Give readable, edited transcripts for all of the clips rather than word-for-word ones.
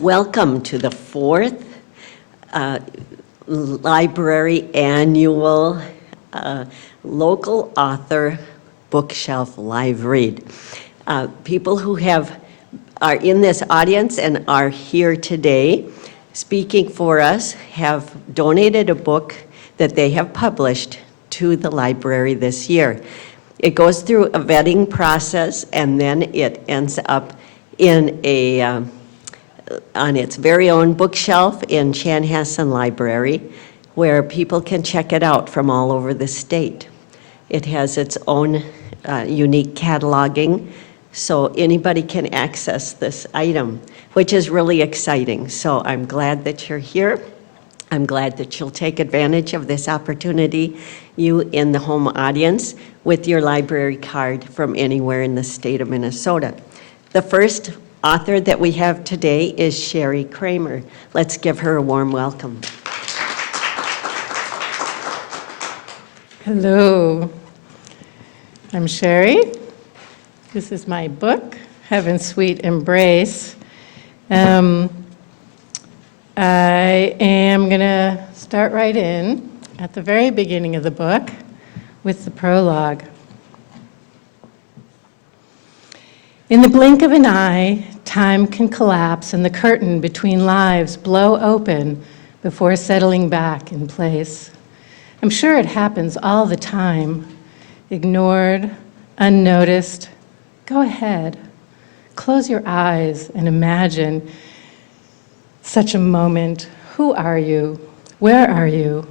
Welcome to the fourth library annual local author bookshelf live read. People who are in this audience and are here today speaking for us have donated a book that they have published to the library this year. It goes through a vetting process and then it ends up in on its very own bookshelf in Chanhassen Library, where people can check it out from all over the state. It has its own unique cataloging, so anybody can access this item, which is really exciting. So I'm glad that you're here. I'm glad that you'll take advantage of this opportunity, you in the home audience, with your library card from anywhere in the state of Minnesota. The first author that we have today is Sheri Kramer. Let's give her a warm welcome. Hello, I'm Sheri. This is my book, Heaven's Sweet Embrace. I am going to start right in at the very beginning of the book with the prologue. In the blink of an eye, time can collapse and the curtain between lives blow open before settling back in place. I'm sure it happens all the time. Ignored, unnoticed. Go ahead. Close your eyes and imagine such a moment. Who are you? Where are you?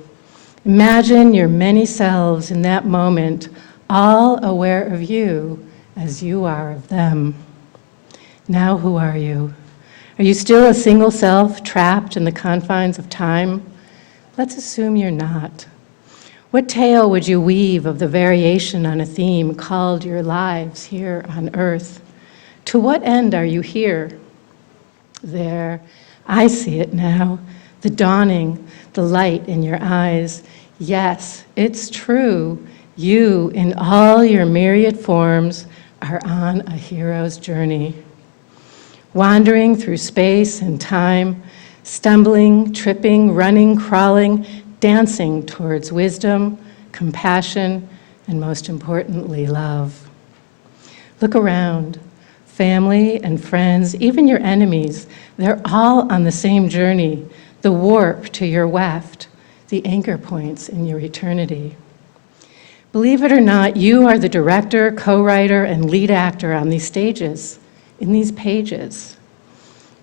Imagine your many selves in that moment, all aware of you as you are of them. Now who are you? Are you still a single self trapped in the confines of time? Let's assume you're not. What tale would you weave of the variation on a theme called your lives here on earth? To what end are you here? There, I see it now, the dawning, the light in your eyes. Yes, it's true. You, in all your myriad forms, are on a hero's journey. Wandering through space and time, stumbling, tripping, running, crawling, dancing towards wisdom, compassion, and most importantly, love. Look around. Family and friends, even your enemies, they're all on the same journey, the warp to your weft, the anchor points in your eternity. Believe it or not, you are the director, co-writer, and lead actor on these stages, in these pages.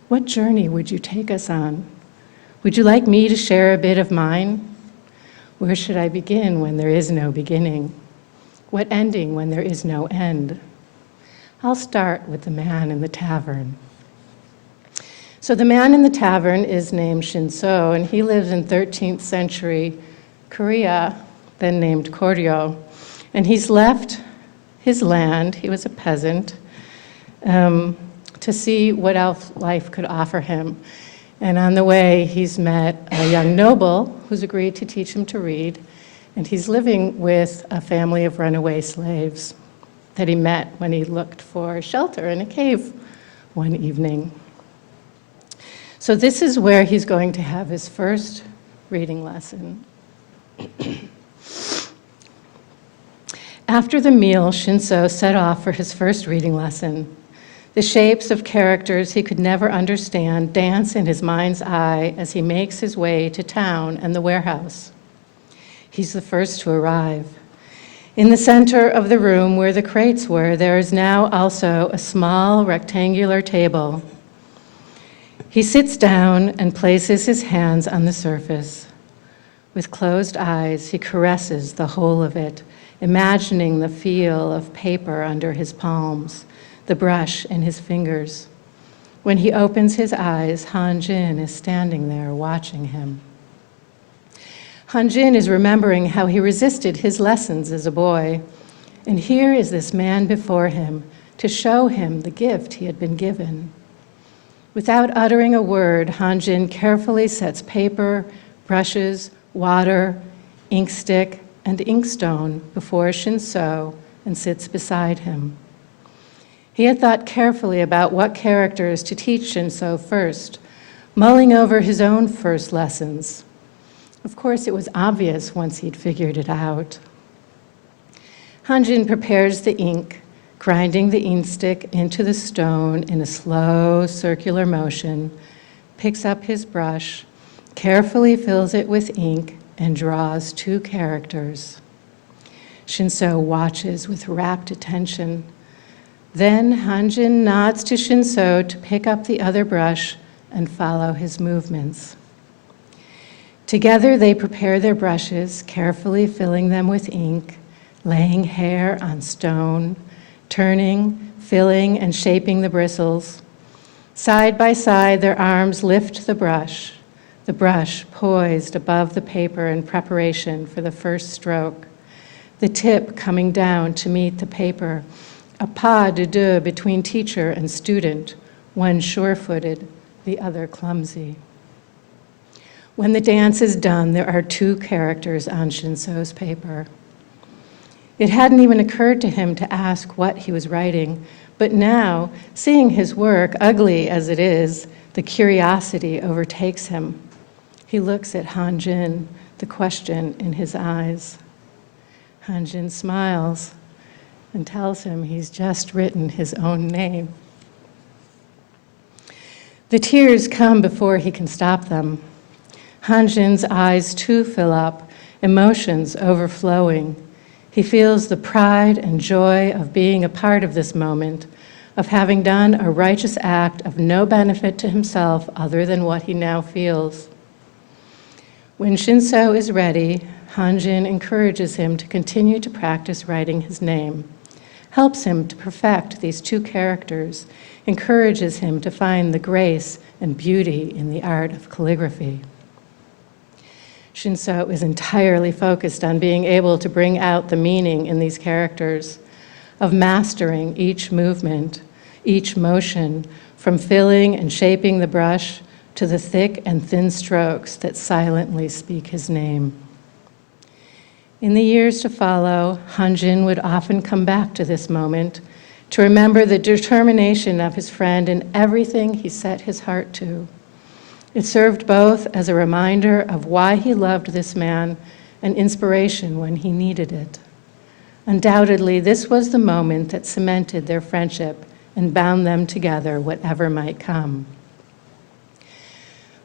What journey would you take us on? Would you like me to share a bit of mine? Where should I begin when there is no beginning? What ending when there is no end? I'll start with the man in the tavern. So the man in the tavern is named Shinso, and he lives in 13th century Korea, then named Koryo. And he's left his land, he was a peasant, to see what else life could offer him. And on the way, he's met a young noble who's agreed to teach him to read, and he's living with a family of runaway slaves that he met when he looked for shelter in a cave one evening. So this is where he's going to have his first reading lesson. After the meal, Shinso set off for his first reading lesson. The shapes of characters he could never understand dance in his mind's eye as he makes his way to town and the warehouse. He's the first to arrive. In the center of the room where the crates were, there is now also a small rectangular table. He sits down and places his hands on the surface. With closed eyes, he caresses the whole of it, imagining the feel of paper under his palms, the brush in his fingers. When he opens his eyes, Han-jin is standing there watching him. Han-jin is remembering how he resisted his lessons as a boy, and here is this man before him to show him the gift he had been given. Without uttering a word, Han-jin carefully sets paper, brushes, water, ink stick, and inkstone before Shinso and sits beside him. He had thought carefully about what characters to teach Shinso first, mulling over his own first lessons. Of course, it was obvious once he'd figured it out. Hanjin prepares the ink, grinding the inkstick into the stone in a slow circular motion, picks up his brush, carefully fills it with ink, and draws 2 characters. Shinso watches with rapt attention. Then Hanjin nods to Shinso to pick up the other brush and follow his movements. Together they prepare their brushes, carefully filling them with ink, laying hair on stone, turning, filling, and shaping the bristles. Side by side, their arms lift the brush poised above the paper in preparation for the first stroke, the tip coming down to meet the paper, a pas de deux between teacher and student, one sure-footed, the other clumsy. When the dance is done, there are 2 characters on Shinso's paper. It hadn't even occurred to him to ask what he was writing, but now, seeing his work, ugly as it is, the curiosity overtakes him. He looks at Hanjin, the question in his eyes. Hanjin smiles and tells him he's just written his own name. The tears come before he can stop them. Hanjin's eyes too fill up, emotions overflowing. He feels the pride and joy of being a part of this moment, of having done a righteous act of no benefit to himself other than what he now feels. When Shinso is ready, Hanjin encourages him to continue to practice writing his name, helps him to perfect these 2 characters, encourages him to find the grace and beauty in the art of calligraphy. Shinso is entirely focused on being able to bring out the meaning in these characters, of mastering each movement, each motion, from filling and shaping the brush to the thick and thin strokes that silently speak his name. In the years to follow, Hanjin would often come back to this moment to remember the determination of his friend in everything he set his heart to. It served both as a reminder of why he loved this man and inspiration when he needed it. Undoubtedly, this was the moment that cemented their friendship and bound them together, whatever might come.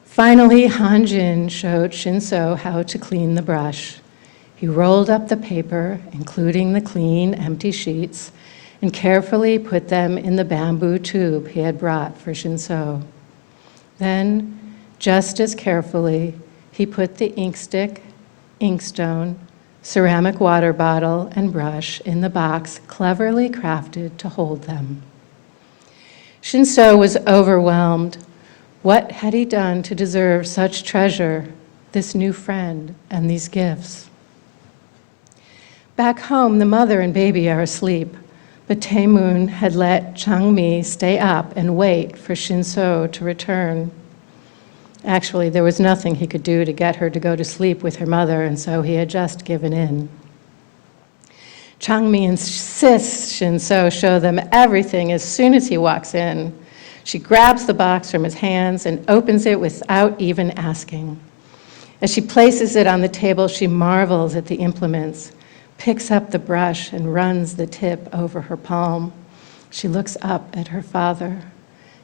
Finally, Hanjin showed Shinso how to clean the brush. He rolled up the paper, including the clean, empty sheets, and carefully put them in the bamboo tube he had brought for Shinso. Then, just as carefully, he put the inkstick, inkstone, ceramic water bottle, and brush in the box cleverly crafted to hold them. Shinso was overwhelmed. What had he done to deserve such treasure, this new friend, and these gifts? Back home, the mother and baby are asleep, but Taemoon had let Changmi stay up and wait for Shinso to return. Actually, there was nothing he could do to get her to go to sleep with her mother, and so he had just given in. Changmi insists Shinso show them everything as soon as he walks in. She grabs the box from his hands and opens it without even asking. As she places it on the table, she marvels at the implements, picks up the brush and runs the tip over her palm. She looks up at her father.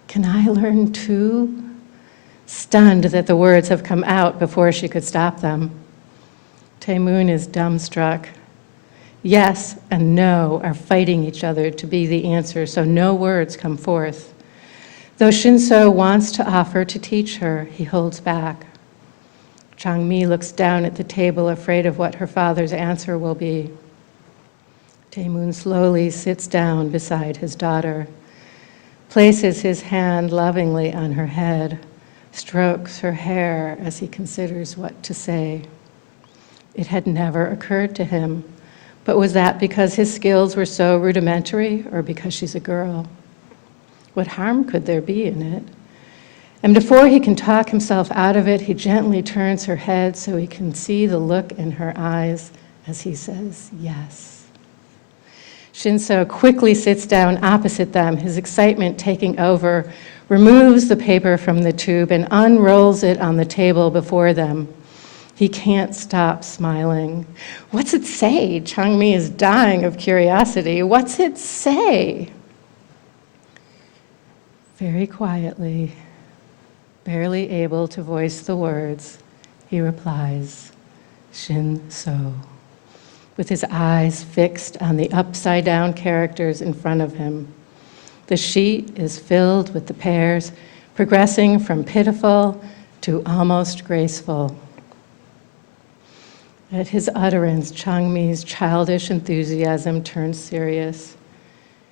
"Can I learn too?" Stunned that the words have come out before she could stop them. Taemoon is dumbstruck. Yes and no are fighting each other to be the answer, so no words come forth. Though Shinso wants to offer to teach her, he holds back. Changmi looks down at the table, afraid of what her father's answer will be. Taemoon slowly sits down beside his daughter, places his hand lovingly on her head, strokes her hair as he considers what to say. It had never occurred to him, but was that because his skills were so rudimentary or because she's a girl? What harm could there be in it? And before he can talk himself out of it, he gently turns her head so he can see the look in her eyes as he says, yes. Shinso quickly sits down opposite them, his excitement taking over, removes the paper from the tube and unrolls it on the table before them. He can't stop smiling. What's it say? Changmi is dying of curiosity. What's it say? Very quietly, barely able to voice the words, he replies, Shin-so, with his eyes fixed on the upside-down characters in front of him. The sheet is filled with the pairs, progressing from pitiful to almost graceful. At his utterance, Changmi's childish enthusiasm turns serious.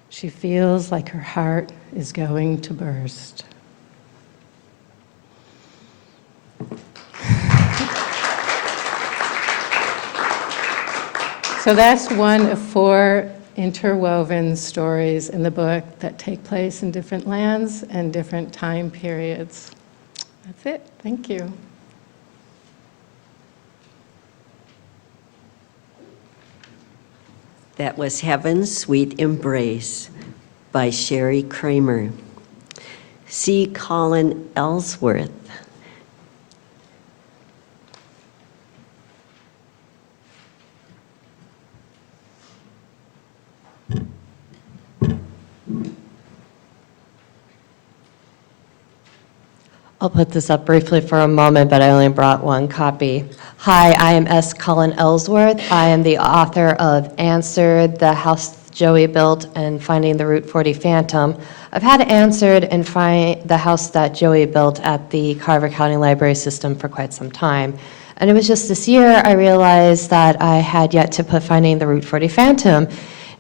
She feels like her heart is going to burst. So that's one of 4 interwoven stories in the book that take place in different lands and different time periods. That's it. Thank you. That was Heaven's Sweet Embrace by Sheri Kramer. See Collin Ellsworth. I'll put this up briefly for a moment, but I only brought one copy. Hi, I am S. Collin Ellsworth. I am the author of Answered, The House Joey Built, and Finding the Route 40 Phantom. I've had Answered and Find the House That Joey Built at the Carver County Library System for quite some time. And it was just this year I realized that I had yet to put Finding the Route 40 Phantom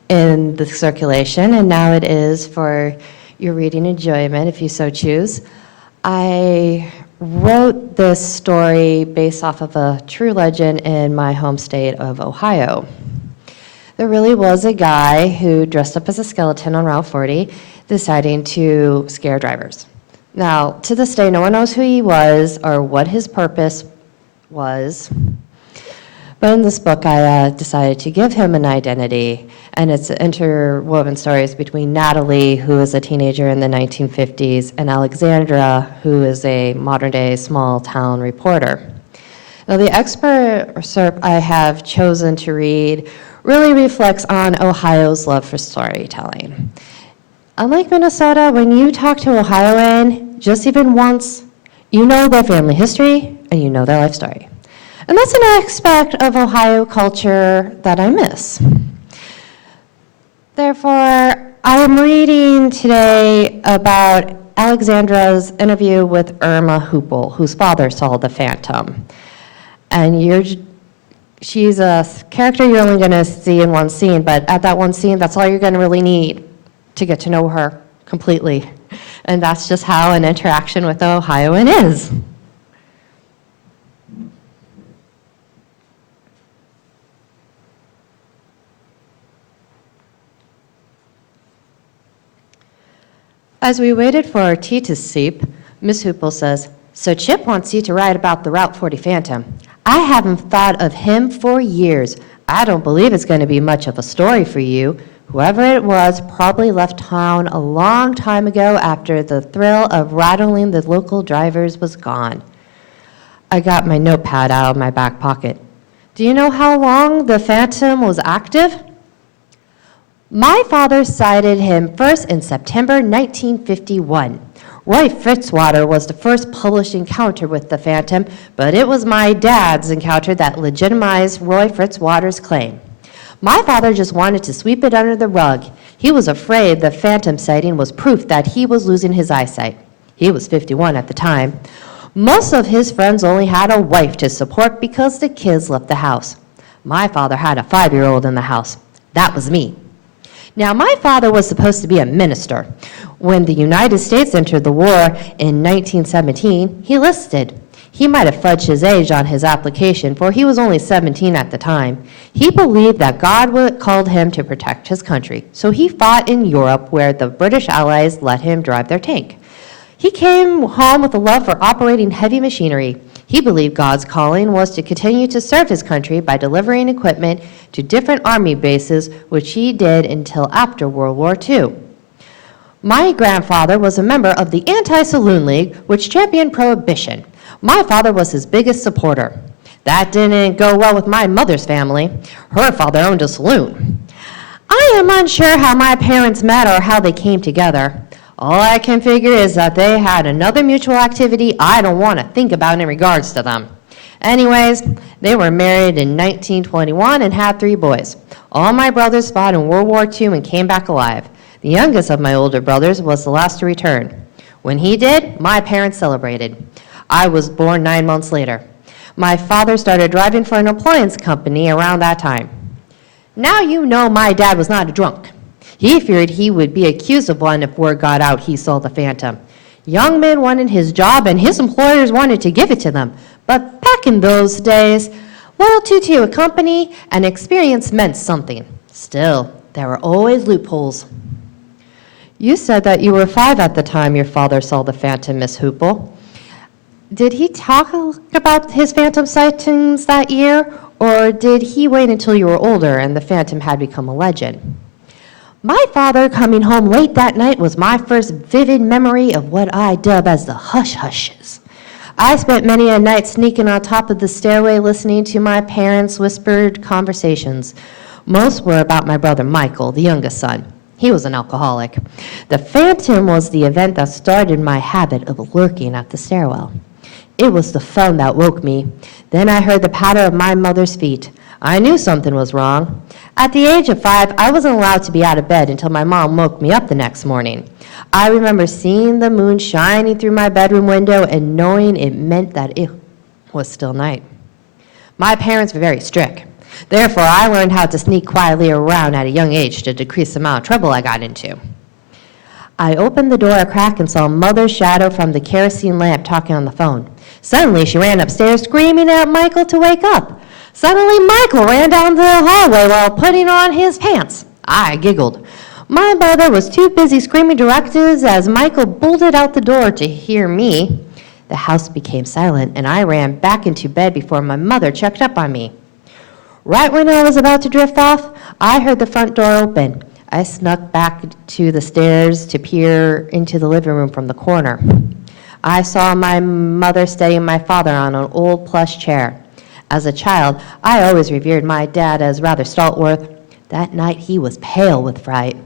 in the circulation, and now it is for your reading enjoyment, if you so choose. I wrote this story based off of a true legend in my home state of Ohio. There really was a guy who dressed up as a skeleton on Route 40, deciding to scare drivers. Now, to this day, no one knows who he was or what his purpose was. But in this book, I decided to give him an identity, and it's interwoven stories between Natalie, who is a teenager in the 1950s, and Alexandra, who is a modern-day small-town reporter. Now, the excerpt I have chosen to read really reflects on Ohio's love for storytelling. Unlike Minnesota, when you talk to Ohioan just even once, you know their family history and you know their life story. And that's an aspect of Ohio culture that I miss. Therefore, I am reading today about Alexandra's interview with Irma Hoople, whose father saw the Phantom. And she's a character you're only going to see in one scene, but at that one scene, that's all you're going to really need to get to know her completely. And that's just how an interaction with an Ohioan is. As we waited for our tea to steep, Miss Hoople says, "So Chip wants you to write about the Route 40 Phantom. I haven't thought of him for years. I don't believe it's going to be much of a story for you. Whoever it was probably left town a long time ago after the thrill of rattling the local drivers was gone." I got my notepad out of my back pocket. "Do you know how long the Phantom was active?" "My father sighted him first in September 1951. Roy Fitzwater was the first published encounter with the Phantom, but it was my dad's encounter that legitimized Roy Fitzwater's claim. My father just wanted to sweep it under the rug. He was afraid the Phantom sighting was proof that he was losing his eyesight. He was 51 at the time. Most of his friends only had a wife to support because the kids left the house. My father had a 5-year-old in the house. That was me. Now, my father was supposed to be a minister. When the United States entered the war in 1917, he enlisted. He might have fudged his age on his application, for he was only 17 at the time. He believed that God called him to protect his country, so he fought in Europe where the British Allies let him drive their tank. He came home with a love for operating heavy machinery. He believed God's calling was to continue to serve his country by delivering equipment to different army bases, which he did until after World War II. My grandfather was a member of the Anti-Saloon League, which championed prohibition. My father was his biggest supporter. That didn't go well with my mother's family. Her father owned a saloon. I am unsure how my parents met or how they came together. All I can figure is that they had another mutual activity I don't want to think about in regards to them. Anyways, they were married in 1921 and had 3 boys. All my brothers fought in World War II and came back alive. The youngest of my older brothers was the last to return. When he did, my parents celebrated. I was born 9 months later. My father started driving for an appliance company around that time. Now you know my dad was not a drunk. He feared he would be accused of one if word got out he saw the Phantom. Young men wanted his job and his employers wanted to give it to them. But back in those days, loyalty to a company and experience meant something. Still, there were always loopholes. You said that you were 5 at the time your father saw the Phantom, Miss Hoople. Did he talk about his Phantom sightings that year, or did he wait until you were older and the Phantom had become a legend? My father coming home late that night was my first vivid memory of what I dub as the hush-hushes. I spent many a night sneaking on top of the stairway listening to my parents' whispered conversations. Most were about my brother Michael, the youngest son. He was an alcoholic. The Phantom was the event that started my habit of lurking at the stairwell. It was the phone that woke me. Then I heard the patter of my mother's feet. I knew something was wrong. At the age of 5, I wasn't allowed to be out of bed until my mom woke me up the next morning. I remember seeing the moon shining through my bedroom window and knowing it meant that it was still night. My parents were very strict. Therefore, I learned how to sneak quietly around at a young age to decrease the amount of trouble I got into. I opened the door a crack and saw Mother's shadow from the kerosene lamp talking on the phone. Suddenly, she ran upstairs screaming at Michael to wake up. Suddenly, Michael ran down the hallway while putting on his pants. I giggled. My mother was too busy screaming directives as Michael bolted out the door to hear me. The house became silent, and I ran back into bed before my mother checked up on me. Right when I was about to drift off, I heard the front door open. I snuck back to the stairs to peer into the living room from the corner. I saw my mother steadying my father on an old plush chair. As a child, I always revered my dad as rather stalwart. That night, he was pale with fright.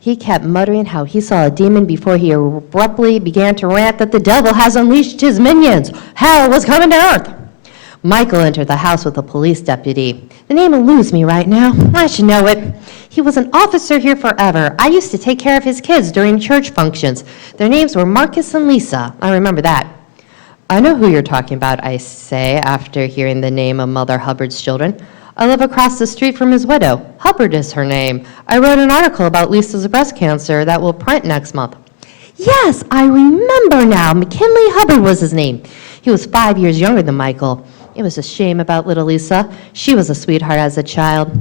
He kept muttering how he saw a demon before he abruptly began to rant that the devil has unleashed his minions. Hell was coming to earth. Michael entered the house with a police deputy. The name eludes me right now. I should know it. He was an officer here forever. I used to take care of his kids during church functions. Their names were Marcus and Lisa. I remember that. I know who you're talking about, I say, after hearing the name of Mother Hubbard's children. I live across the street from his widow. Hubbard is her name. I wrote an article about Lisa's breast cancer that will print next month. Yes, I remember now. McKinley Hubbard was his name. He was 5 years younger than Michael. It was a shame about little Lisa. She was a sweetheart as a child.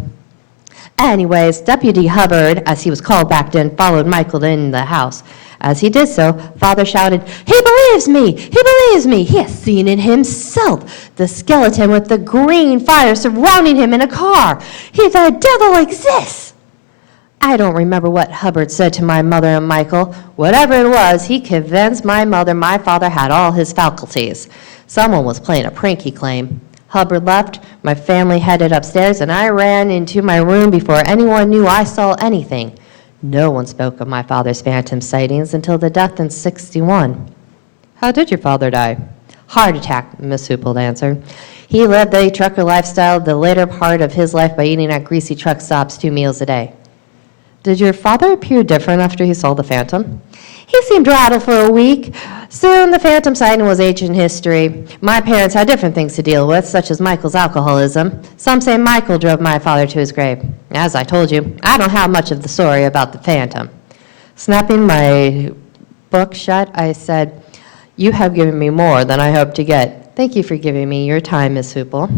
Anyways, Deputy Hubbard, as he was called back then, followed Michael in the house. As he did so, Father shouted, "He believes me! He believes me! He has seen it himself! The skeleton with the green fire surrounding him in a car! The devil exists!" I don't remember what Hubbard said to my mother and Michael. Whatever it was, he convinced my mother my father had all his faculties. Someone was playing a prank, he claimed. Hubbard left, my family headed upstairs, and I ran into my room before anyone knew I saw anything. No one spoke of my father's phantom sightings until the death in '61. How did your father die? Heart attack, Miss Hoople answered. He lived a trucker lifestyle the later part of his life by eating at greasy truck stops 2 meals a day. Did your father appear different after he saw the Phantom? He seemed rattled for a week. Soon the Phantom sighting was ancient history. My parents had different things to deal with, such as Michael's alcoholism. Some say Michael drove my father to his grave. As I told you, I don't have much of the story about the Phantom. Snapping my book shut, I said, "You have given me more than I hoped to get. Thank you for giving me your time, Miss Hoople."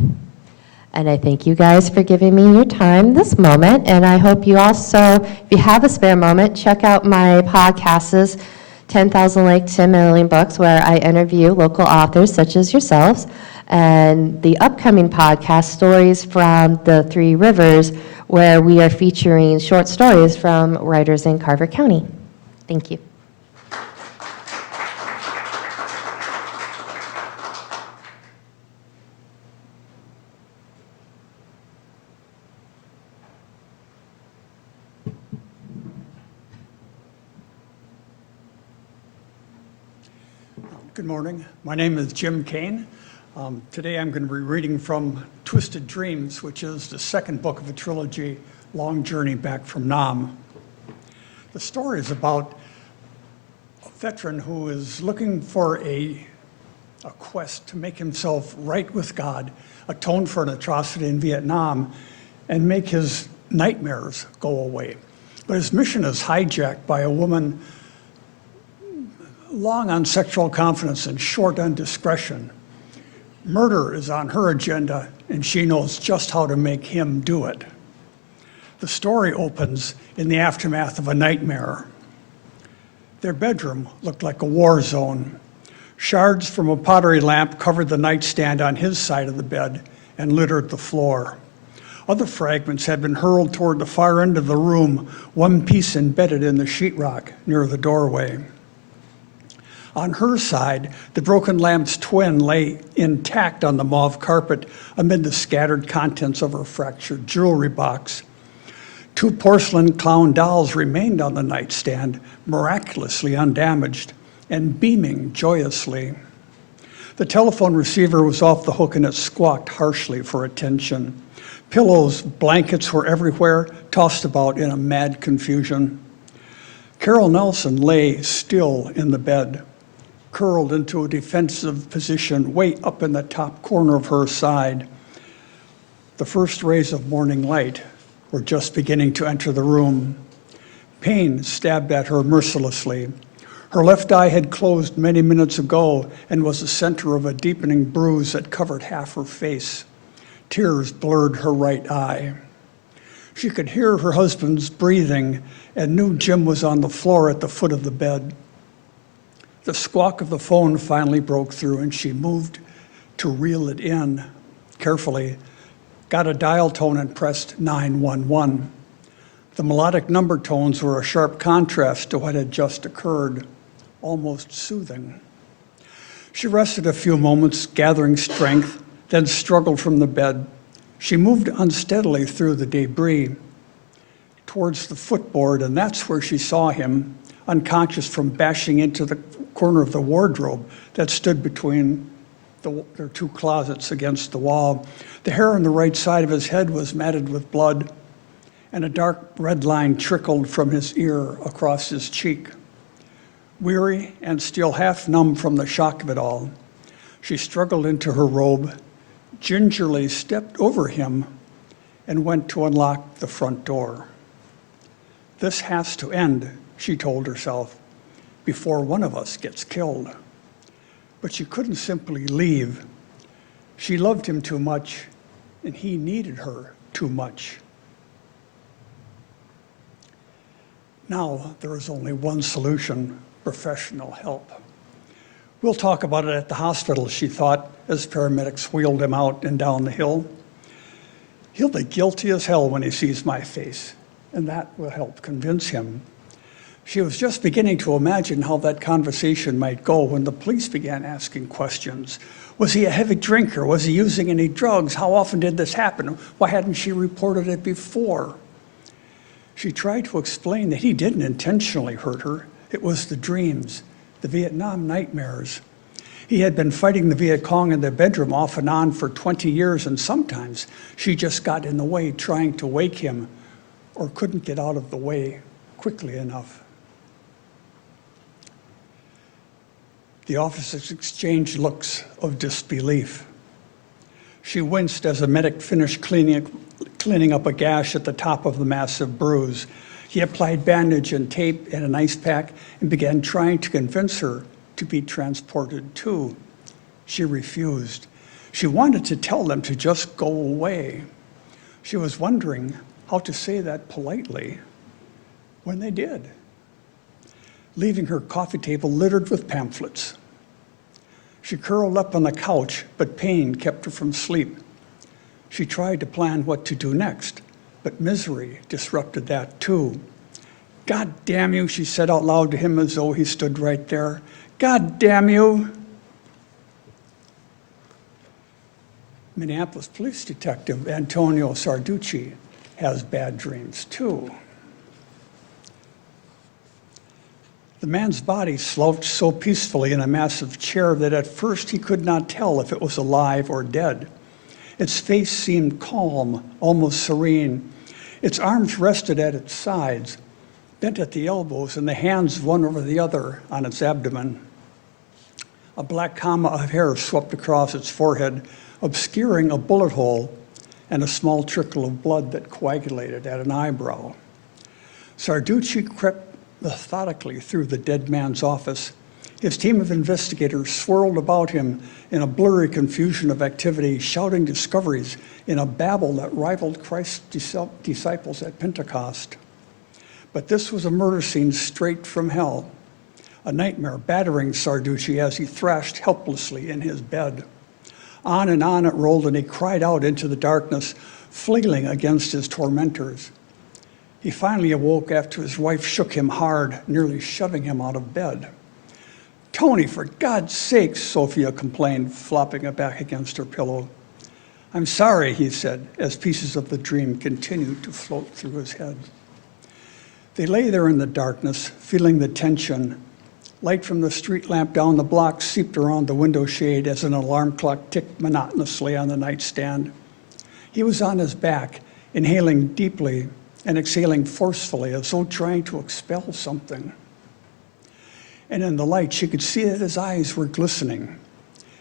And I thank you guys for giving me your time this moment. And I hope you also, if you have a spare moment, check out my podcasts 10,000 Lake 10 Million Books, where I interview local authors such as yourselves, and the upcoming podcast, Stories from the Three Rivers, where we are featuring short stories from writers in Carver County. Thank you. Good morning. My name is Jim Kane. Today I'm going to be reading from Twisted Dreams, which is the second book of a trilogy, Long Journey Back from Nam. The story is about a veteran who is looking for a quest to make himself right with God, atone for an atrocity in Vietnam, and make his nightmares go away. But his mission is hijacked by a woman long on sexual confidence and short on discretion. Murder is on her agenda, and she knows just how to make him do it. The story opens in the aftermath of a nightmare. Their bedroom looked like a war zone. Shards from a pottery lamp covered the nightstand on his side of the bed and littered the floor. Other fragments had been hurled toward the far end of the room, one piece embedded in the sheetrock near the doorway. On her side, the broken lamp's twin lay intact on the mauve carpet amid the scattered contents of her fractured jewelry box. Two porcelain clown dolls remained on the nightstand, miraculously undamaged and beaming joyously. The telephone receiver was off the hook and it squawked harshly for attention. Pillows, blankets were everywhere, tossed about in a mad confusion. Carol Nelson lay still in the bed, curled into a defensive position way up in the top corner of her side. The first rays of morning light were just beginning to enter the room. Pain stabbed at her mercilessly. Her left eye had closed many minutes ago and was the center of a deepening bruise that covered half her face. Tears blurred her right eye. She could hear her husband's breathing and knew Jim was on the floor at the foot of the bed. The squawk of the phone finally broke through, and she moved to reel it in carefully, got a dial tone and pressed 911. The melodic number tones were a sharp contrast to what had just occurred, almost soothing. She rested a few moments, gathering strength, then struggled from the bed. She moved unsteadily through the debris towards the footboard, and that's where she saw him, unconscious from bashing into the corner of the wardrobe that stood between their two closets against the wall. The hair on the right side of his head was matted with blood, and a dark red line trickled from his ear across his cheek. Weary and still half numb from the shock of it all, she struggled into her robe, gingerly stepped over him, and went to unlock the front door. This has to end, she told herself, before one of us gets killed. But she couldn't simply leave. She loved him too much, and he needed her too much. Now there is only one solution: professional help. We'll talk about it at the hospital, she thought, as paramedics wheeled him out and down the hill. He'll be guilty as hell when he sees my face, and that will help convince him. She was just beginning to imagine how that conversation might go when the police began asking questions. Was he a heavy drinker? Was he using any drugs? How often did this happen? Why hadn't she reported it before? She tried to explain that he didn't intentionally hurt her. It was the dreams, the Vietnam nightmares. He had been fighting the Viet Cong in their bedroom off and on for 20 years, and sometimes she just got in the way trying to wake him or couldn't get out of the way quickly enough. The officers exchanged looks of disbelief. She winced as a medic finished cleaning up a gash at the top of the massive bruise. He applied bandage and tape and an ice pack and began trying to convince her to be transported too. She refused. She wanted to tell them to just go away. She was wondering how to say that politely when they did. leaving her coffee table littered with pamphlets. She curled up on the couch, but pain kept her from sleep. She tried to plan what to do next, but misery disrupted that too. "God damn you," she said out loud to him as though he stood right there. "God damn you." Minneapolis Police Detective Antonio Sarducci has bad dreams too. The man's body slouched so peacefully in a massive chair that at first he could not tell if it was alive or dead. Its face seemed calm, almost serene. Its arms rested at its sides, bent at the elbows, and the hands one over the other on its abdomen. A black comma of hair swept across its forehead, obscuring a bullet hole and a small trickle of blood that coagulated at an eyebrow. Sarducci crept methodically through the dead man's office. His team of investigators swirled about him in a blurry confusion of activity, shouting discoveries in a babble that rivaled Christ's disciples at Pentecost. But this was a murder scene straight from hell, a nightmare battering Sarducci as he thrashed helplessly in his bed. On and on it rolled, and he cried out into the darkness, flailing against his tormentors. He finally awoke after his wife shook him hard, nearly shoving him out of bed. "Tony, for God's sake," Sophia complained, flopping it back against her pillow. "I'm sorry," he said, as pieces of the dream continued to float through his head. They lay there in the darkness, feeling the tension. Light from the street lamp down the block seeped around the window shade as an alarm clock ticked monotonously on the nightstand. He was on his back, inhaling deeply and exhaling forcefully as though trying to expel something. And in the light, she could see that his eyes were glistening.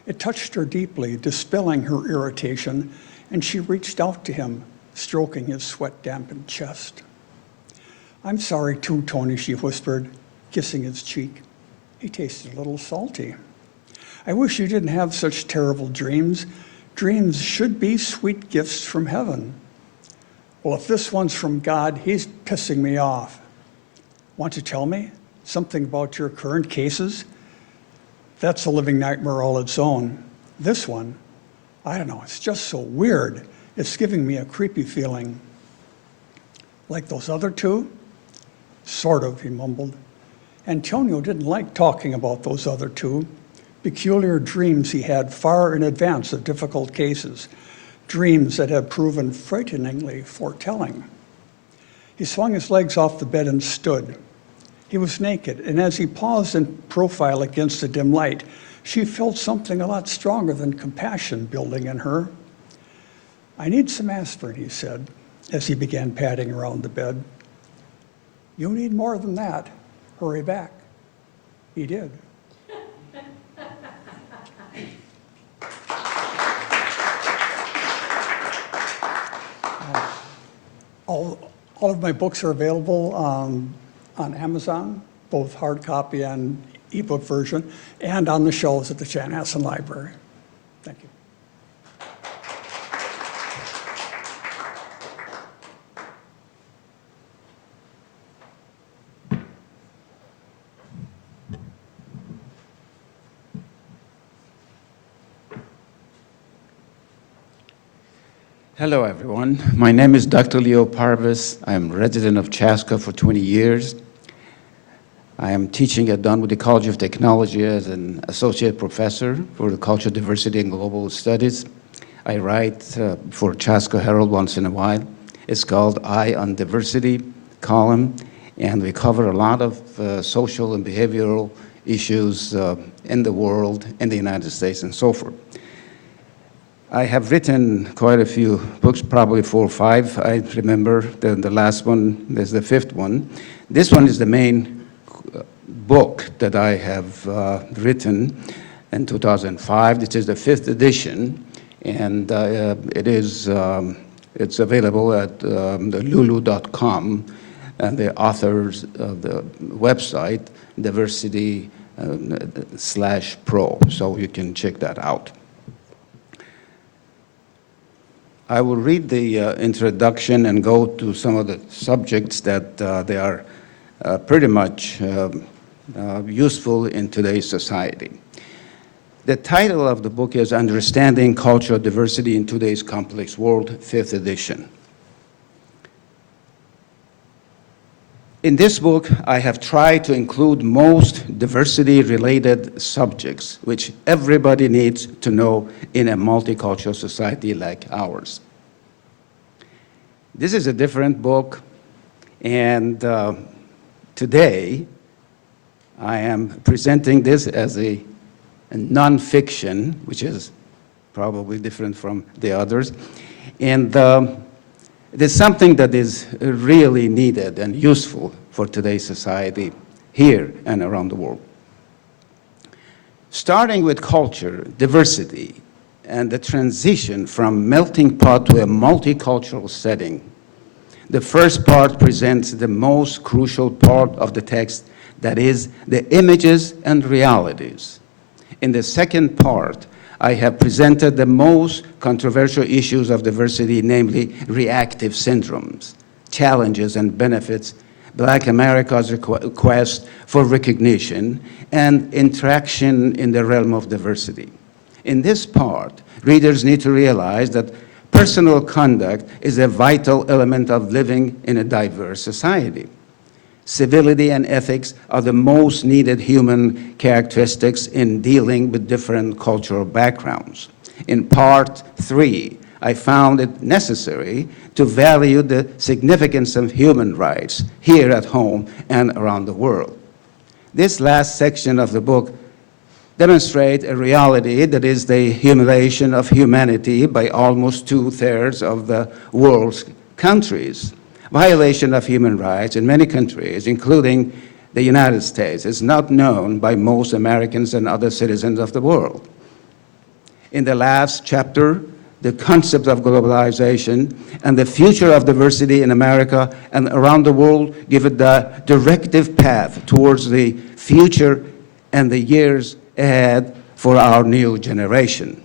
It touched her deeply, dispelling her irritation, and she reached out to him, stroking his sweat-dampened chest. "I'm sorry too, Tony," she whispered, kissing his cheek. He tasted a little salty. "I wish you didn't have such terrible dreams. Dreams should be sweet gifts from heaven." "Well, if this one's from God, he's pissing me off." "Want to tell me something about your current cases?" "That's a living nightmare all its own. This one, I don't know, it's just so weird. It's giving me a creepy feeling." "Like those other two?" "Sort of," he mumbled. Antonio didn't like talking about those other two, peculiar dreams he had far in advance of difficult cases, dreams that had proven frighteningly foretelling. He swung his legs off the bed and stood. He was naked, and as he paused in profile against the dim light, she felt something a lot stronger than compassion building in her. "I need some aspirin," he said, as he began padding around the bed. "You need more than that. Hurry back." He did. All of my books are available on Amazon, both hard copy and ebook version, and on the shelves at the Chanhassen Library. Thank you. Hello, everyone. My name is Dr. Leo Parvis. I am a resident of Chaska for 20 years. I am teaching at Dunwoody College of Technology as an associate professor for the Culture, Diversity, and Global Studies. I write for Chaska Herald once in a while. It's called Eye on Diversity column, and we cover a lot of social and behavioral issues in the world, in the United States, and so forth. I have written quite a few books, probably 4 or 5. I remember the last one, there's the 5th one. This one is the main book that I have written in 2005. This is the 5th edition, and it's available at the lulu.com, and the authors of the website, diversity/pro, so you can check that out. I will read the introduction and go to some of the subjects that they are pretty much useful in today's society. The title of the book is Understanding Cultural Diversity in Today's Complex World, 5th edition. In this book, I have tried to include most diversity-related subjects, which everybody needs to know in a multicultural society like ours. This is a different book, and today I am presenting this as a nonfiction, which is probably different from the others, and it is something that is really needed and useful for today's society here and around the world. Starting with culture, diversity, and the transition from melting pot to a multicultural setting, the first part presents the most crucial part of the text, that is, the images and realities. In the second part, I have presented the most controversial issues of diversity, namely reactive syndromes, challenges and benefits, Black America's quest for recognition, and interaction in the realm of diversity. In this part, readers need to realize that personal conduct is a vital element of living in a diverse society. Civility and ethics are the most needed human characteristics in dealing with different cultural backgrounds. In part 3, I found it necessary to value the significance of human rights here at home and around the world. This last section of the book demonstrates a reality that is the humiliation of humanity by almost 2/3 of the world's countries. Violation of human rights in many countries, including the United States, is not known by most Americans and other citizens of the world. In the last chapter, the concept of globalization and the future of diversity in America and around the world give it the directive path towards the future and the years ahead for our new generation.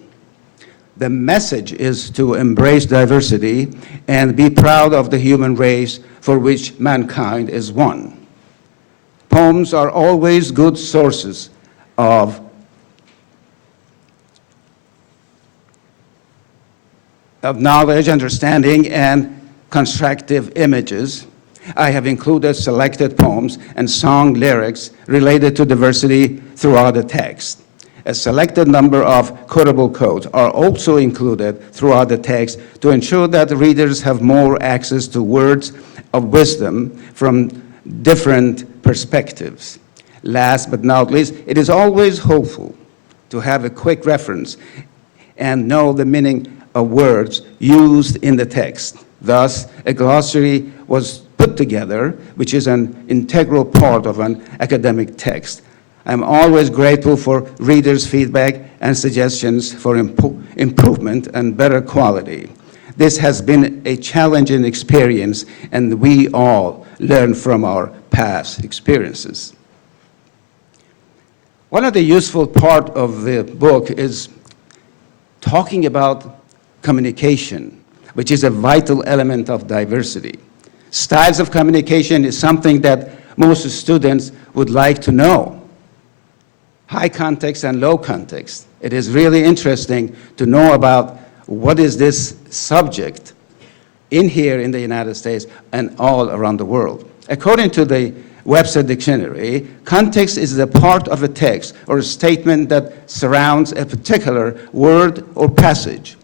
The message is to embrace diversity and be proud of the human race for which mankind is one. Poems are always good sources of knowledge, understanding, and constructive images. I have included selected poems and song lyrics related to diversity throughout the text. A selected number of quotable quotes are also included throughout the text to ensure that readers have more access to words of wisdom from different perspectives. Last but not least, it is always helpful to have a quick reference and know the meaning of words used in the text. Thus, a glossary was put together, which is an integral part of an academic text. I'm always grateful for readers' feedback and suggestions for improvement and better quality. This has been a challenging experience, and we all learn from our past experiences. One of the useful part of the book is talking about communication, which is a vital element of diversity. Styles of communication is something that most students would like to know. High context and low context. It is really interesting to know about what is this subject in here in the United States and all around the world. According to the Webster Dictionary, context is the part of a text or a statement that surrounds a particular word or passage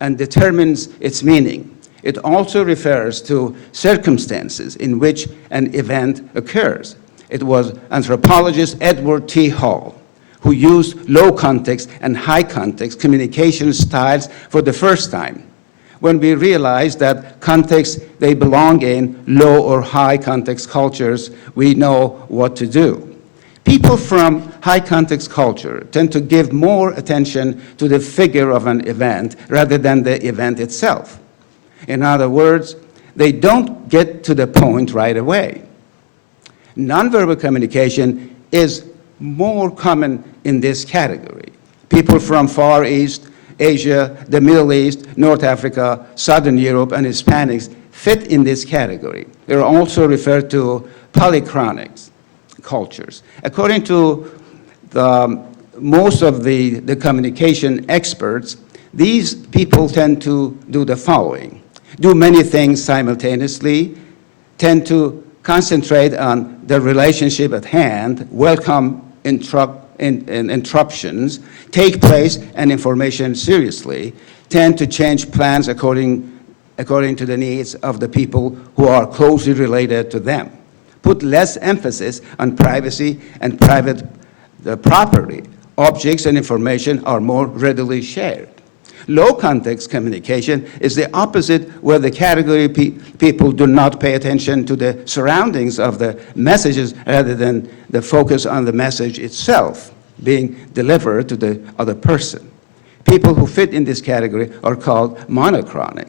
and determines its meaning. It also refers to circumstances in which an event occurs. It was anthropologist Edward T. Hall who used low context and high context communication styles for the first time. When we realize that context they belong in, low or high context cultures, we know what to do. People from high context culture tend to give more attention to the figure of an event rather than the event itself. In other words, they don't get to the point right away. Nonverbal communication is more common in this category. People from Far East, Asia, the Middle East, North Africa, Southern Europe, and Hispanics fit in this category. They're also referred to polychronics. cultures. According to most of the communication experts, these people tend to do the following: do many things simultaneously, tend to concentrate on the relationship at hand, welcome interruptions, take place and information seriously, tend to change plans according to the needs of the people who are closely related to them, put less emphasis on privacy and private property. Objects and information are more readily shared. Low context communication is the opposite, where the category people do not pay attention to the surroundings of the messages rather than the focus on the message itself being delivered to the other person. People who fit in this category are called monochronic.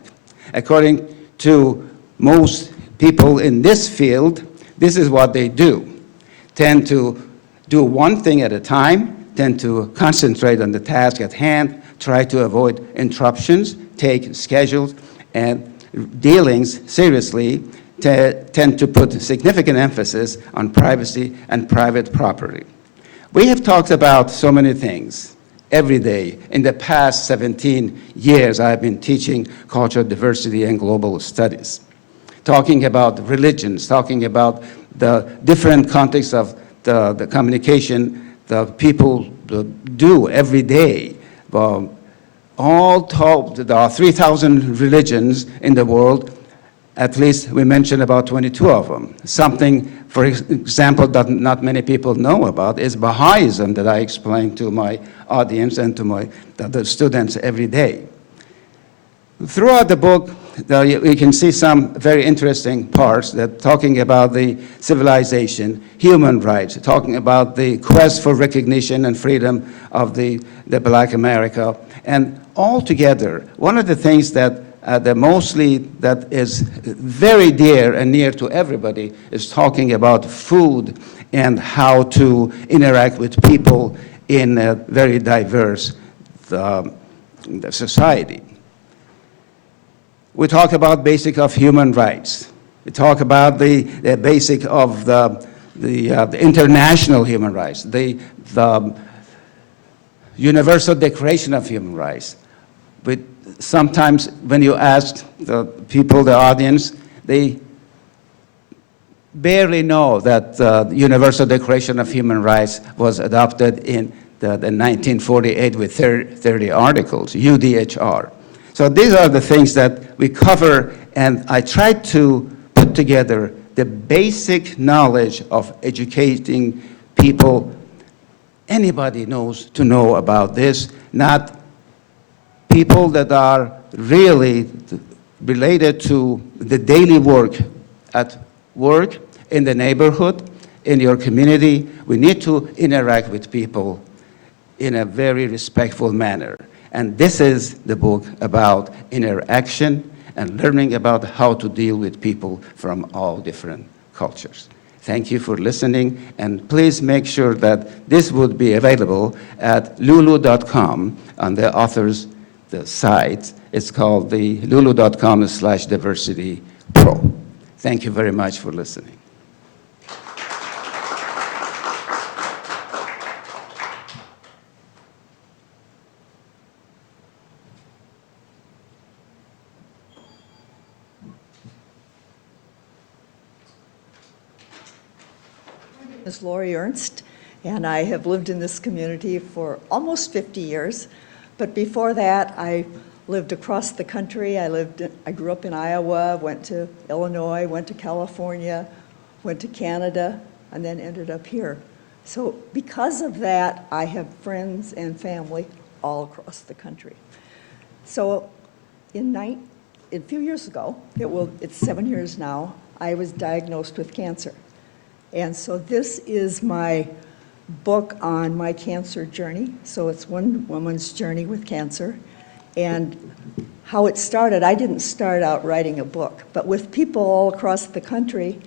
According to most people in this field, this is what they do: tend to do one thing at a time, tend to concentrate on the task at hand, try to avoid interruptions, take schedules and dealings seriously, tend to put significant emphasis on privacy and private property. We have talked about so many things every day. In the past 17 years, I've been teaching cultural diversity and global studies, talking about religions, talking about the different contexts of the communication the people do every day. All told, there are 3,000 religions in the world. At least we mentioned about 22 of them. Something, for example, that not many people know about is Baha'ism, that I explain to my audience and to the students every day. Throughout the book, we can see some very interesting parts that talking about the civilization, human rights, talking about the quest for recognition and freedom of the Black America. And altogether, one of the things that that is very dear and near to everybody is talking about food and how to interact with people in a very diverse society. We talk about basic of human rights. We talk about the basic of the international human rights, the Universal Declaration of Human Rights. But sometimes when you ask the people, the audience, they barely know that the Universal Declaration of Human Rights was adopted in the 1948 with 30 articles, UDHR. So these are the things that we cover, and I tried to put together the basic knowledge of educating people. Anybody knows to know about this, not people that are really related to the daily work at work, in the neighborhood, in your community. We need to interact with people in a very respectful manner. And this is the book about interaction and learning about how to deal with people from all different cultures. Thank you for listening, and please make sure that this would be available at lulu.com on the author's site. It's called the lulu.com/diversitypro. Thank you very much for listening. is Lori Ernst, and I have lived in this community for almost 50 years. But before that, I lived across the country. I grew up in Iowa, went to Illinois, went to California, went to Canada, and then ended up here. So because of that, I have friends and family all across the country. So a few years ago, it's 7 years now, I was diagnosed with cancer. And so this is my book on my cancer journey. So it's one woman's journey with cancer. And how it started, I didn't start out writing a book, but with people all across the country,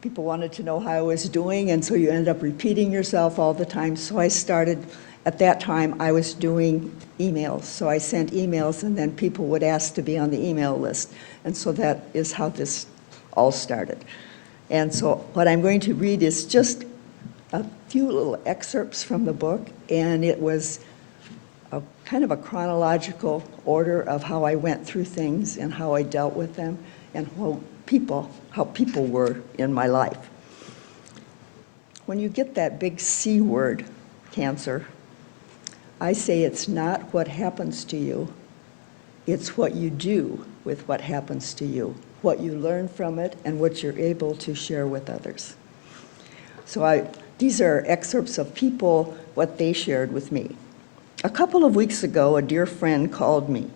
people wanted to know how I was doing, and so you end up repeating yourself all the time. So I started, at that time, I was doing emails. So I sent emails, and then people would ask to be on the email list. And so that is how this all started. And so what I'm going to read is just a few little excerpts from the book, and it was a kind of a chronological order of how I went through things and how I dealt with them and how people were in my life. When you get that big C word, cancer, I say it's not what happens to you, it's what you do with what happens to you, what you learn from it, and what you're able to share with others. So these are excerpts of people, what they shared with me. A couple of weeks ago, a dear friend called me.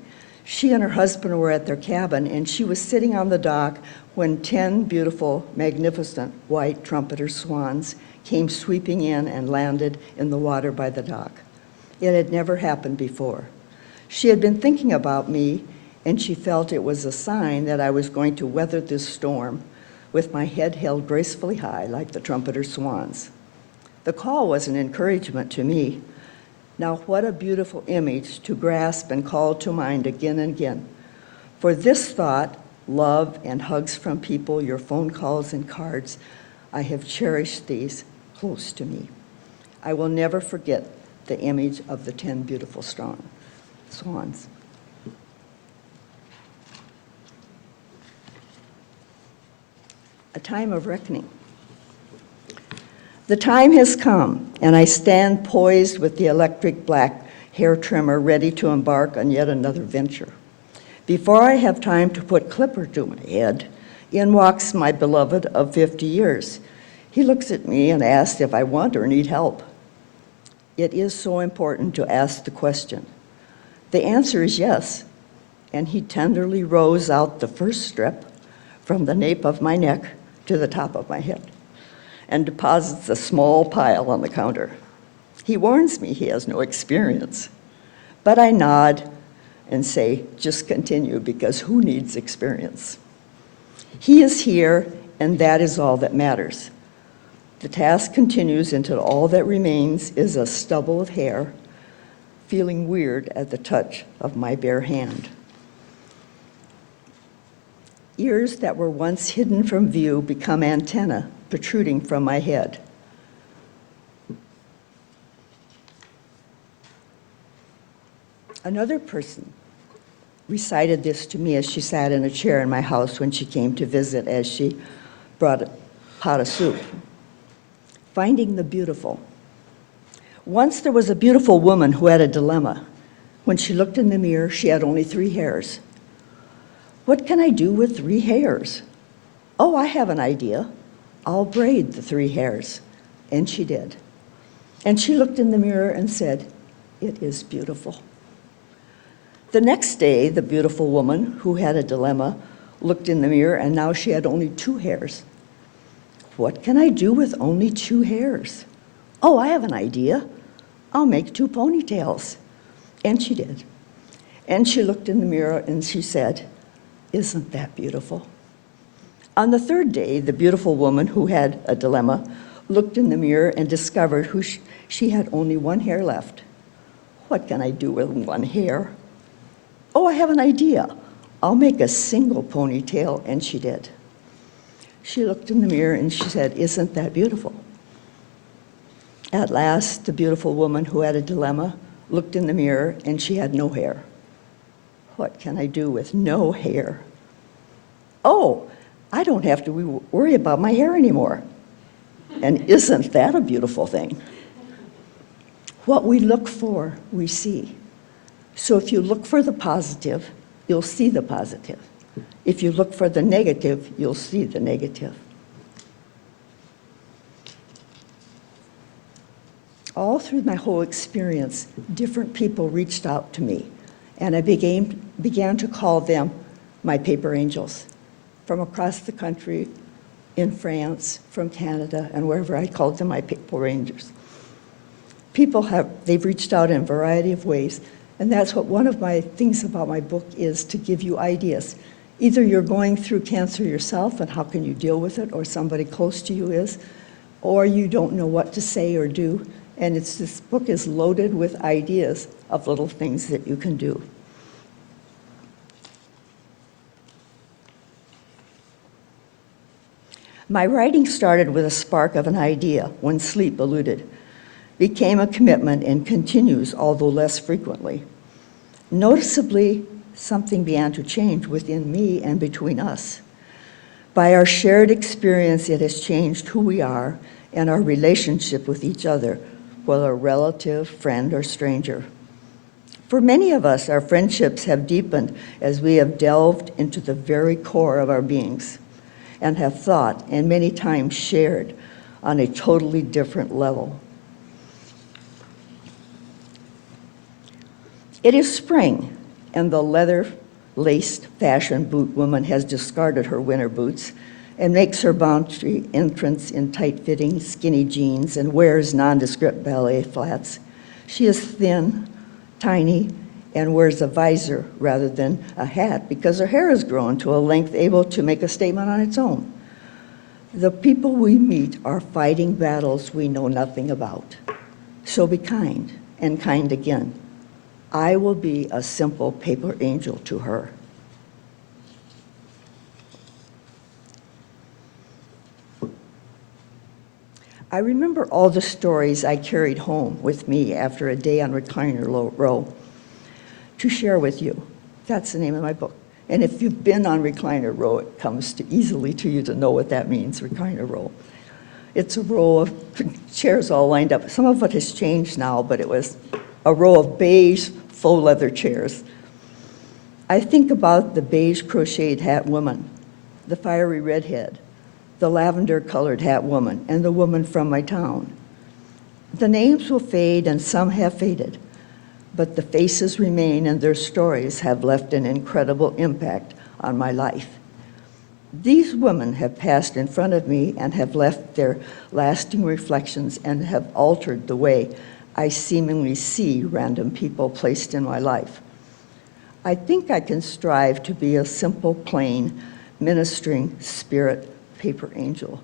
She and her husband were at their cabin, and she was sitting on the dock when 10 beautiful, magnificent white trumpeter swans came sweeping in and landed in the water by the dock. It had never happened before. She had been thinking about me, and she felt it was a sign that I was going to weather this storm with my head held gracefully high like the trumpeter swans. The call was an encouragement to me. Now, what a beautiful image to grasp and call to mind again and again. For this thought, love and hugs from people, your phone calls and cards, I have cherished these close to me. I will never forget the image of the 10 beautiful swans. A time of reckoning. The time has come, and I stand poised with the electric black hair trimmer ready to embark on yet another venture. Before I have time to put clipper to my head, in walks my beloved of 50 years. He looks at me and asks if I want or need help. It is so important to ask the question. The answer is yes, and he tenderly rows out the first strip from the nape of my neck to the top of my head and deposits a small pile on the counter. He warns me he has no experience, but I nod and say, just continue, because who needs experience? He is here, and that is all that matters. The task continues until all that remains is a stubble of hair, feeling weird at the touch of my bare hand. Ears that were once hidden from view become antennae protruding from my head. Another person recited this to me as she sat in a chair in my house when she came to visit, as she brought a pot of soup. Finding the beautiful. Once there was a beautiful woman who had a dilemma. When she looked in the mirror, she had only 3 hairs. What can I do with 3 hairs? Oh, I have an idea. I'll braid the 3 hairs. And she did. And she looked in the mirror and said, it is beautiful. The next day, the beautiful woman who had a dilemma looked in the mirror, and now she had only 2 hairs. What can I do with only 2 hairs? Oh, I have an idea. I'll make 2 ponytails. And she did. And she looked in the mirror and she said, isn't that beautiful? On the 3rd day, the beautiful woman who had a dilemma looked in the mirror and discovered she had only 1 hair left. What can I do with 1 hair? Oh, I have an idea. I'll make a single ponytail, and she did. She looked in the mirror and she said, isn't that beautiful? At last, the beautiful woman who had a dilemma looked in the mirror and she had no hair. What can I do with no hair? Oh, I don't have to worry about my hair anymore. And isn't that a beautiful thing? What we look for, we see. So if you look for the positive, you'll see the positive. If you look for the negative, you'll see the negative. All through my whole experience, different people reached out to me, and I began to call them my paper angels. From across the country, in France, from Canada, and wherever, I called them my paper angels. They've reached out in a variety of ways, and that's what one of my things about my book is, to give you ideas. Either you're going through cancer yourself and how can you deal with it, or somebody close to you is, or you don't know what to say or do, and this book is loaded with ideas of little things that you can do. My writing started with a spark of an idea when sleep eluded, became a commitment, and continues, although less frequently. Noticeably, something began to change within me and between us. By our shared experience, it has changed who we are and our relationship with each other, whether relative, friend, or stranger. For many of us, our friendships have deepened as we have delved into the very core of our beings and have thought, and many times shared, on a totally different level. It is spring, and the leather-laced fashion boot woman has discarded her winter boots and makes her boundary entrance in tight-fitting skinny jeans and wears nondescript ballet flats. She is thin, tiny, and wears a visor rather than a hat because her hair has grown to a length able to make a statement on its own. The people we meet are fighting battles we know nothing about. So be kind, and kind again. I will be a simple paper angel to her. I remember all the stories I carried home with me after a day on recliner row to share with you. That's the name of my book. And if you've been on recliner row, it comes easily to you to know what that means, recliner row. It's a row of chairs all lined up. Some of it has changed now, but it was a row of beige faux leather chairs. I think about the beige crocheted hat woman, the fiery redhead, the lavender-colored hat woman, and the woman from my town. The names will fade, and some have faded, but the faces remain, and their stories have left an incredible impact on my life. These women have passed in front of me and have left their lasting reflections and have altered the way I seemingly see random people placed in my life. I think I can strive to be a simple, plain, ministering spirit paper angel.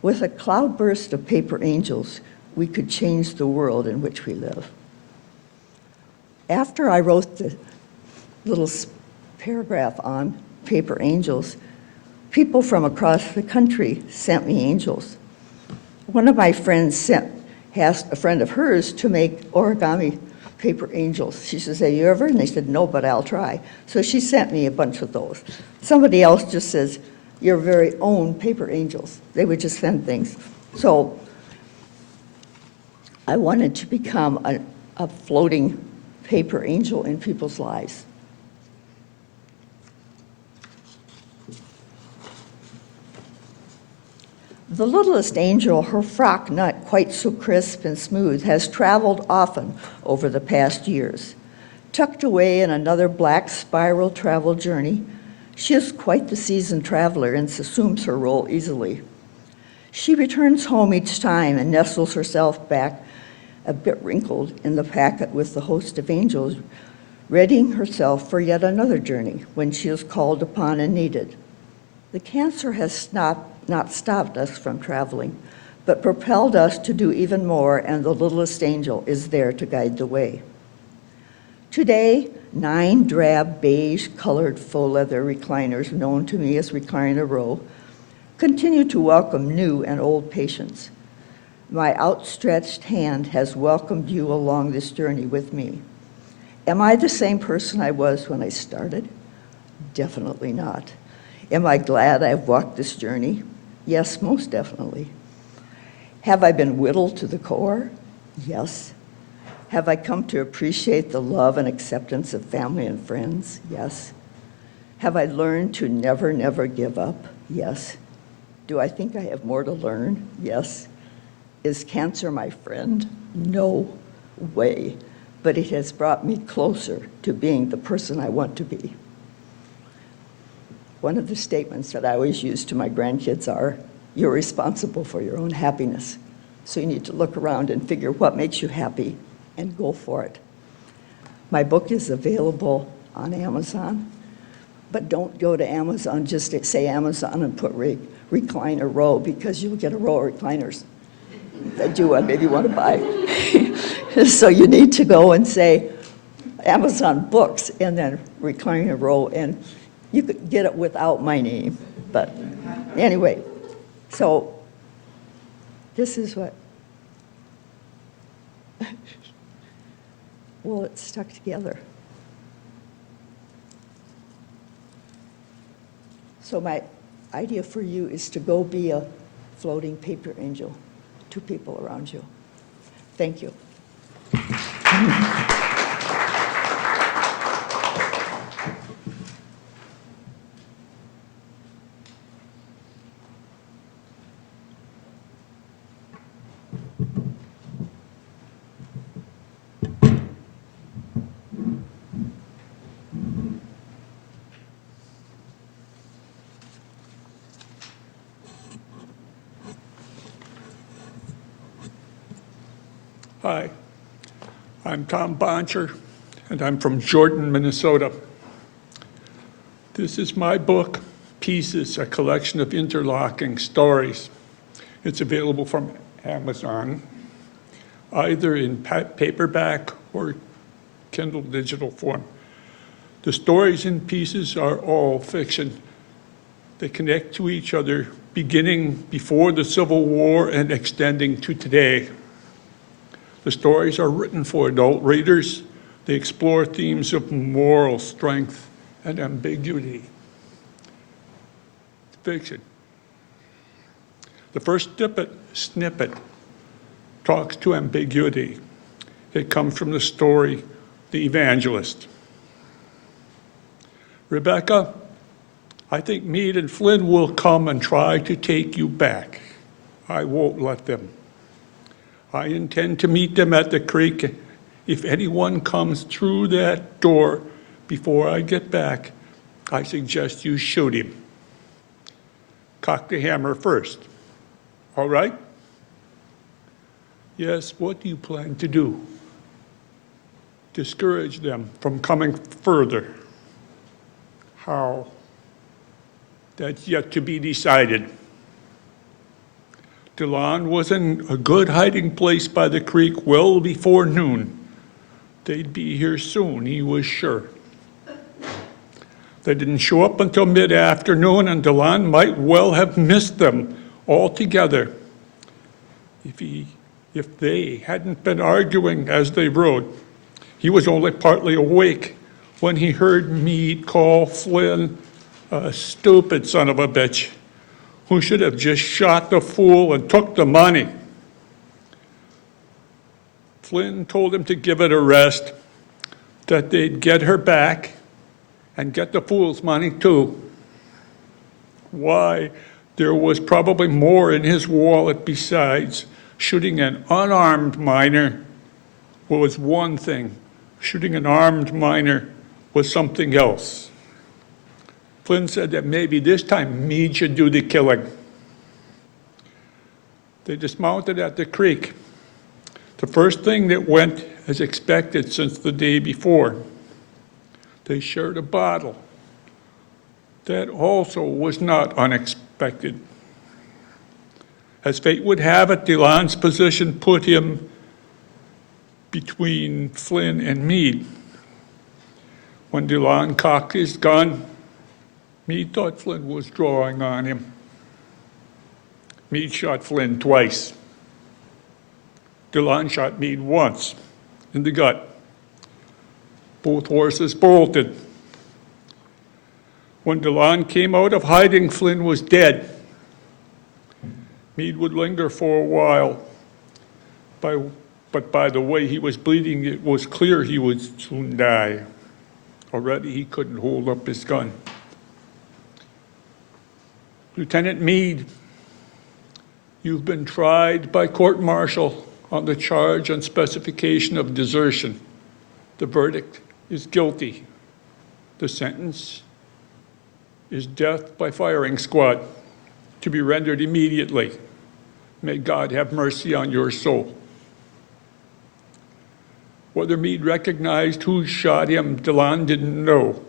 With a cloudburst of paper angels, we could change the world in which we live. After I wrote the little paragraph on paper angels, people from across the country sent me angels. One of my friends asked a friend of hers to make origami paper angels. She says, have you ever? And they said, no, but I'll try. So she sent me a bunch of those. Somebody else just says, your very own paper angels. They would just send things. So I wanted to become a floating paper angel in people's lives. The littlest angel, her frock not quite so crisp and smooth, has traveled often over the past years. Tucked away in another black spiral travel journey, she is quite the seasoned traveler and assumes her role easily. She returns home each time and nestles herself back, a bit wrinkled, in the packet with the host of angels, readying herself for yet another journey when she is called upon and needed. The cancer has not stopped us from traveling, but propelled us to do even more, and the littlest angel is there to guide the way. Today, 9 drab beige-colored faux leather recliners, known to me as Recliner Row, continue to welcome new and old patients. My outstretched hand has welcomed you along this journey with me. Am I the same person I was when I started? Definitely not. Am I glad I've walked this journey? Yes, most definitely. Have I been whittled to the core? Yes. Have I come to appreciate the love and acceptance of family and friends? Yes. Have I learned to never, never give up? Yes. Do I think I have more to learn? Yes. Is cancer my friend? No way. But it has brought me closer to being the person I want to be. One of the statements that I always use to my grandkids are, you're responsible for your own happiness. So you need to look around and figure what makes you happy and go for it. My book is available on Amazon, but don't go to Amazon, just say Amazon and put Recliner Row, because you'll get a row of recliners that you maybe want to buy. So you need to go and say Amazon Books and then Recliner Row, and you could get it without my name. But anyway, So this is what, well, it's stuck together. So my idea for you is to go be a floating paper angel to people around you. Thank you. Hi, I'm Thom Boncher, and I'm from Jordan, Minnesota. This is my book, Pieces, a collection of interlocking stories. It's available from Amazon, either in paperback or Kindle digital form. The stories in Pieces are all fiction. They connect to each other, beginning before the Civil War and extending to today. The stories are written for adult readers. They explore themes of moral strength and ambiguity. It's fiction. The first snippet talks to ambiguity. It comes from the story, The Evangelist. Rebecca, I think Meade and Flynn will come and try to take you back. I won't let them. I intend to meet them at the creek. If anyone comes through that door before I get back, I suggest you shoot him. Cock the hammer first. All right? Yes, what do you plan to do? Discourage them from coming further. How? That's yet to be decided. DeLon was in a good hiding place by the creek well before noon. They'd be here soon, he was sure. They didn't show up until mid-afternoon, and DeLon might well have missed them altogether if they hadn't been arguing as they rode. He was only partly awake when he heard Meade call Flynn a stupid son of a bitch who should have just shot the fool and took the money. Flynn told him to give it a rest, that they'd get her back and get the fool's money too. Why, there was probably more in his wallet besides. Shooting an unarmed miner was one thing. Shooting an armed miner was something else. Flynn said that maybe this time Meade should do the killing. They dismounted at the creek. The first thing that went as expected since the day before. They shared a bottle. That also was not unexpected. As fate would have it, DeLon's position put him between Flynn and Meade. When DeLon cocked his gun, Meade thought Flynn was drawing on him. Meade shot Flynn twice. DeLon shot Meade once in the gut. Both horses bolted. When DeLon came out of hiding, Flynn was dead. Meade would linger for a while, but by the way he was bleeding, it was clear he would soon die. Already he couldn't hold up his gun. Lieutenant Meade, you've been tried by court-martial on the charge and specification of desertion. The verdict is guilty. The sentence is death by firing squad, to be rendered immediately. May God have mercy on your soul. Whether Meade recognized who shot him, DeLon didn't know.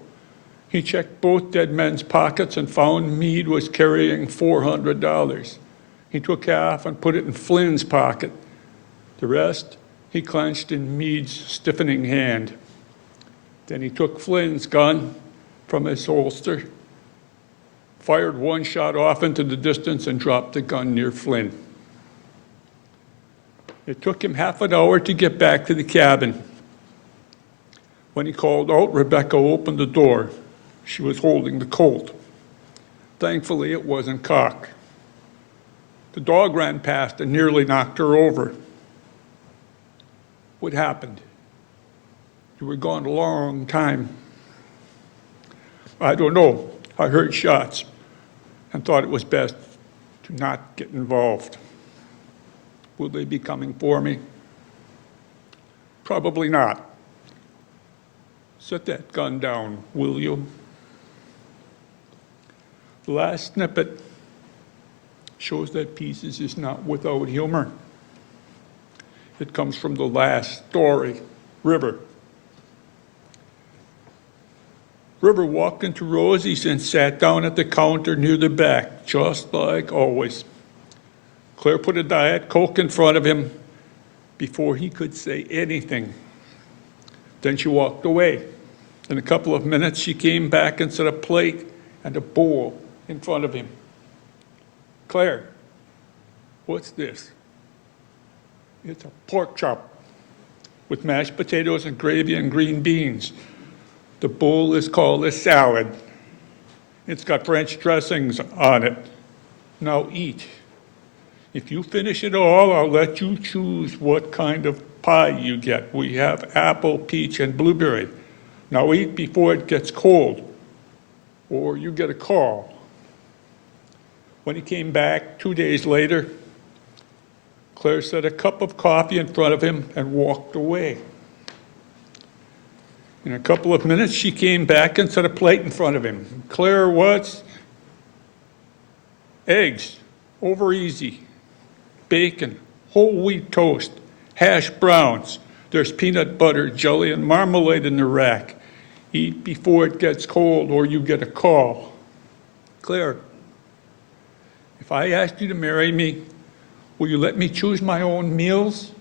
He checked both dead men's pockets and found Meade was carrying $400. He took half and put it in Flynn's pocket. The rest he clenched in Meade's stiffening hand. Then he took Flynn's gun from his holster. fired one shot off into the distance and dropped the gun near Flynn. It took him half an hour to get back to the cabin. When he called out, Rebecca opened the door. She was holding the Colt. Thankfully, it wasn't cocked. The dog ran past and nearly knocked her over. What happened? You were gone a long time. I don't know. I heard shots and thought it was best to not get involved. Will they be coming for me? Probably not. Set that gun down, will you? The last snippet shows that Pieces is not without humor. It comes from the last story, River. River walked into Rosie's and sat down at the counter near the back, just like always. Claire put a Diet Coke in front of him before he could say anything. Then she walked away. In a couple of minutes, she came back and set a plate and a bowl in front of him. Claire, what's this? It's a pork chop with mashed potatoes and gravy and green beans. The bowl is called a salad. It's got French dressings on it. Now eat. If you finish it all, I'll let you choose what kind of pie you get. We have apple, peach, and blueberry. Now eat before it gets cold, or you get a call. When he came back 2 days later, Claire set a cup of coffee in front of him and walked away. In a couple of minutes, she came back and set a plate in front of him. Claire, what's? Eggs, over easy, bacon, whole wheat toast, hash browns. There's peanut butter, jelly, and marmalade in the rack. Eat before it gets cold or you get a call. Claire, if I asked you to marry me, will you let me choose my own meals?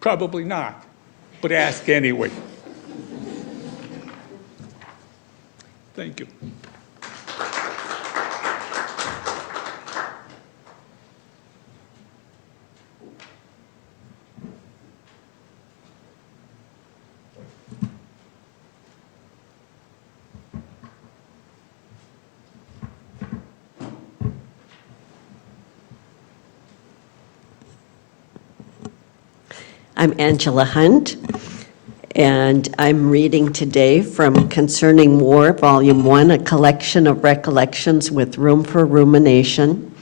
Probably not, but ask anyway. Thank you. I'm Angela Hunt, and I'm reading today from Concerning War, Volume 1, a collection of recollections with room for rumination.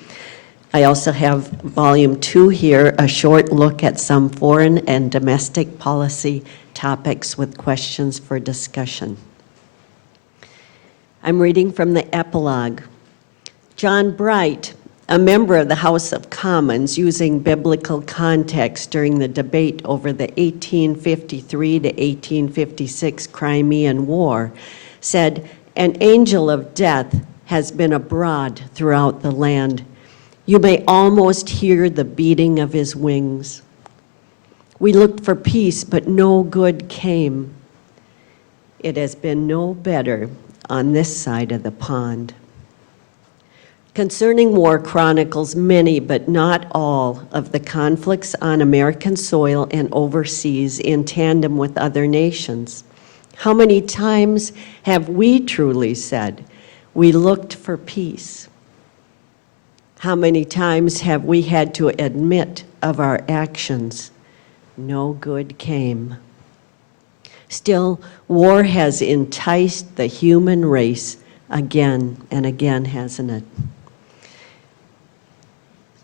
I also have Volume 2 here, a short look at some foreign and domestic policy topics with questions for discussion. I'm reading from the epilogue. John Bright, a member of the House of Commons, using biblical context during the debate over the 1853 to 1856 Crimean War, said, "An angel of death has been abroad throughout the land. You may almost hear the beating of his wings. We looked for peace, but no good came. It has been no better on this side of the pond." Concerning War chronicles many, but not all, of the conflicts on American soil and overseas in tandem with other nations. How many times have we truly said, we looked for peace? How many times have we had to admit of our actions, no good came? Still, war has enticed the human race again and again, hasn't it?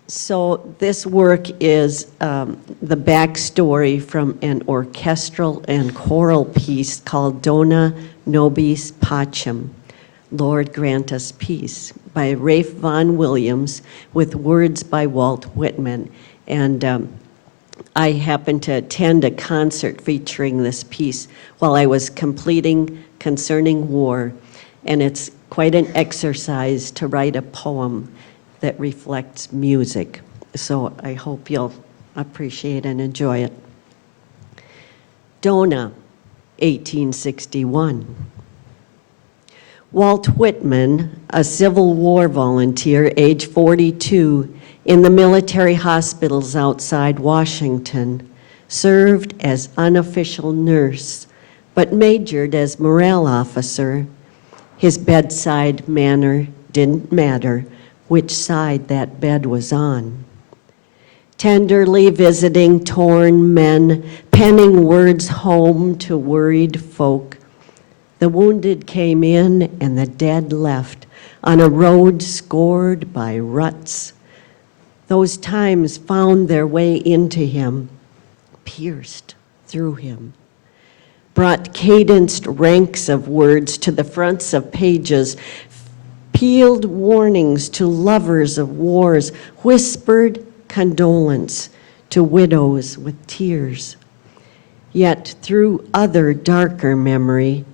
So this work is the backstory from an orchestral and choral piece called Dona Nobis Pacem, Lord Grant Us Peace, by Ralph Vaughan Williams with words by Walt Whitman. And I happened to attend a concert featuring this piece while I was completing Concerning War, and it's quite an exercise to write a poem that reflects music. So I hope you'll appreciate and enjoy it. Dona, 1861. Walt Whitman, a Civil War volunteer, age 42, in the military hospitals outside Washington, served as unofficial nurse, but majored as morale officer. His bedside manner didn't matter which side that bed was on. Tenderly visiting torn men, penning words home to worried folk, the wounded came in and the dead left on a road scored by ruts. Those times found their way into him, pierced through him, brought cadenced ranks of words to the fronts of pages, pealed warnings to lovers of wars, whispered condolence to widows with tears. Yet through other darker memory,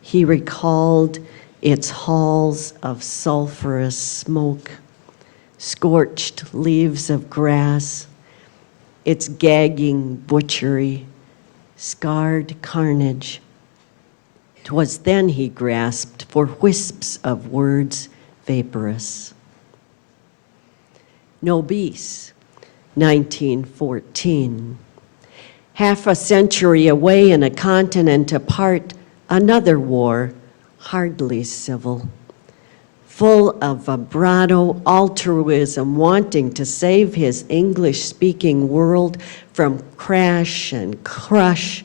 he recalled its halls of sulfurous smoke, scorched leaves of grass, its gagging butchery, scarred carnage. 'Twas then he grasped for wisps of words vaporous. Nobis, 1914. Half a century away and a continent apart, another war, hardly civil, full of vibrato altruism, wanting to save his English-speaking world from crash and crush.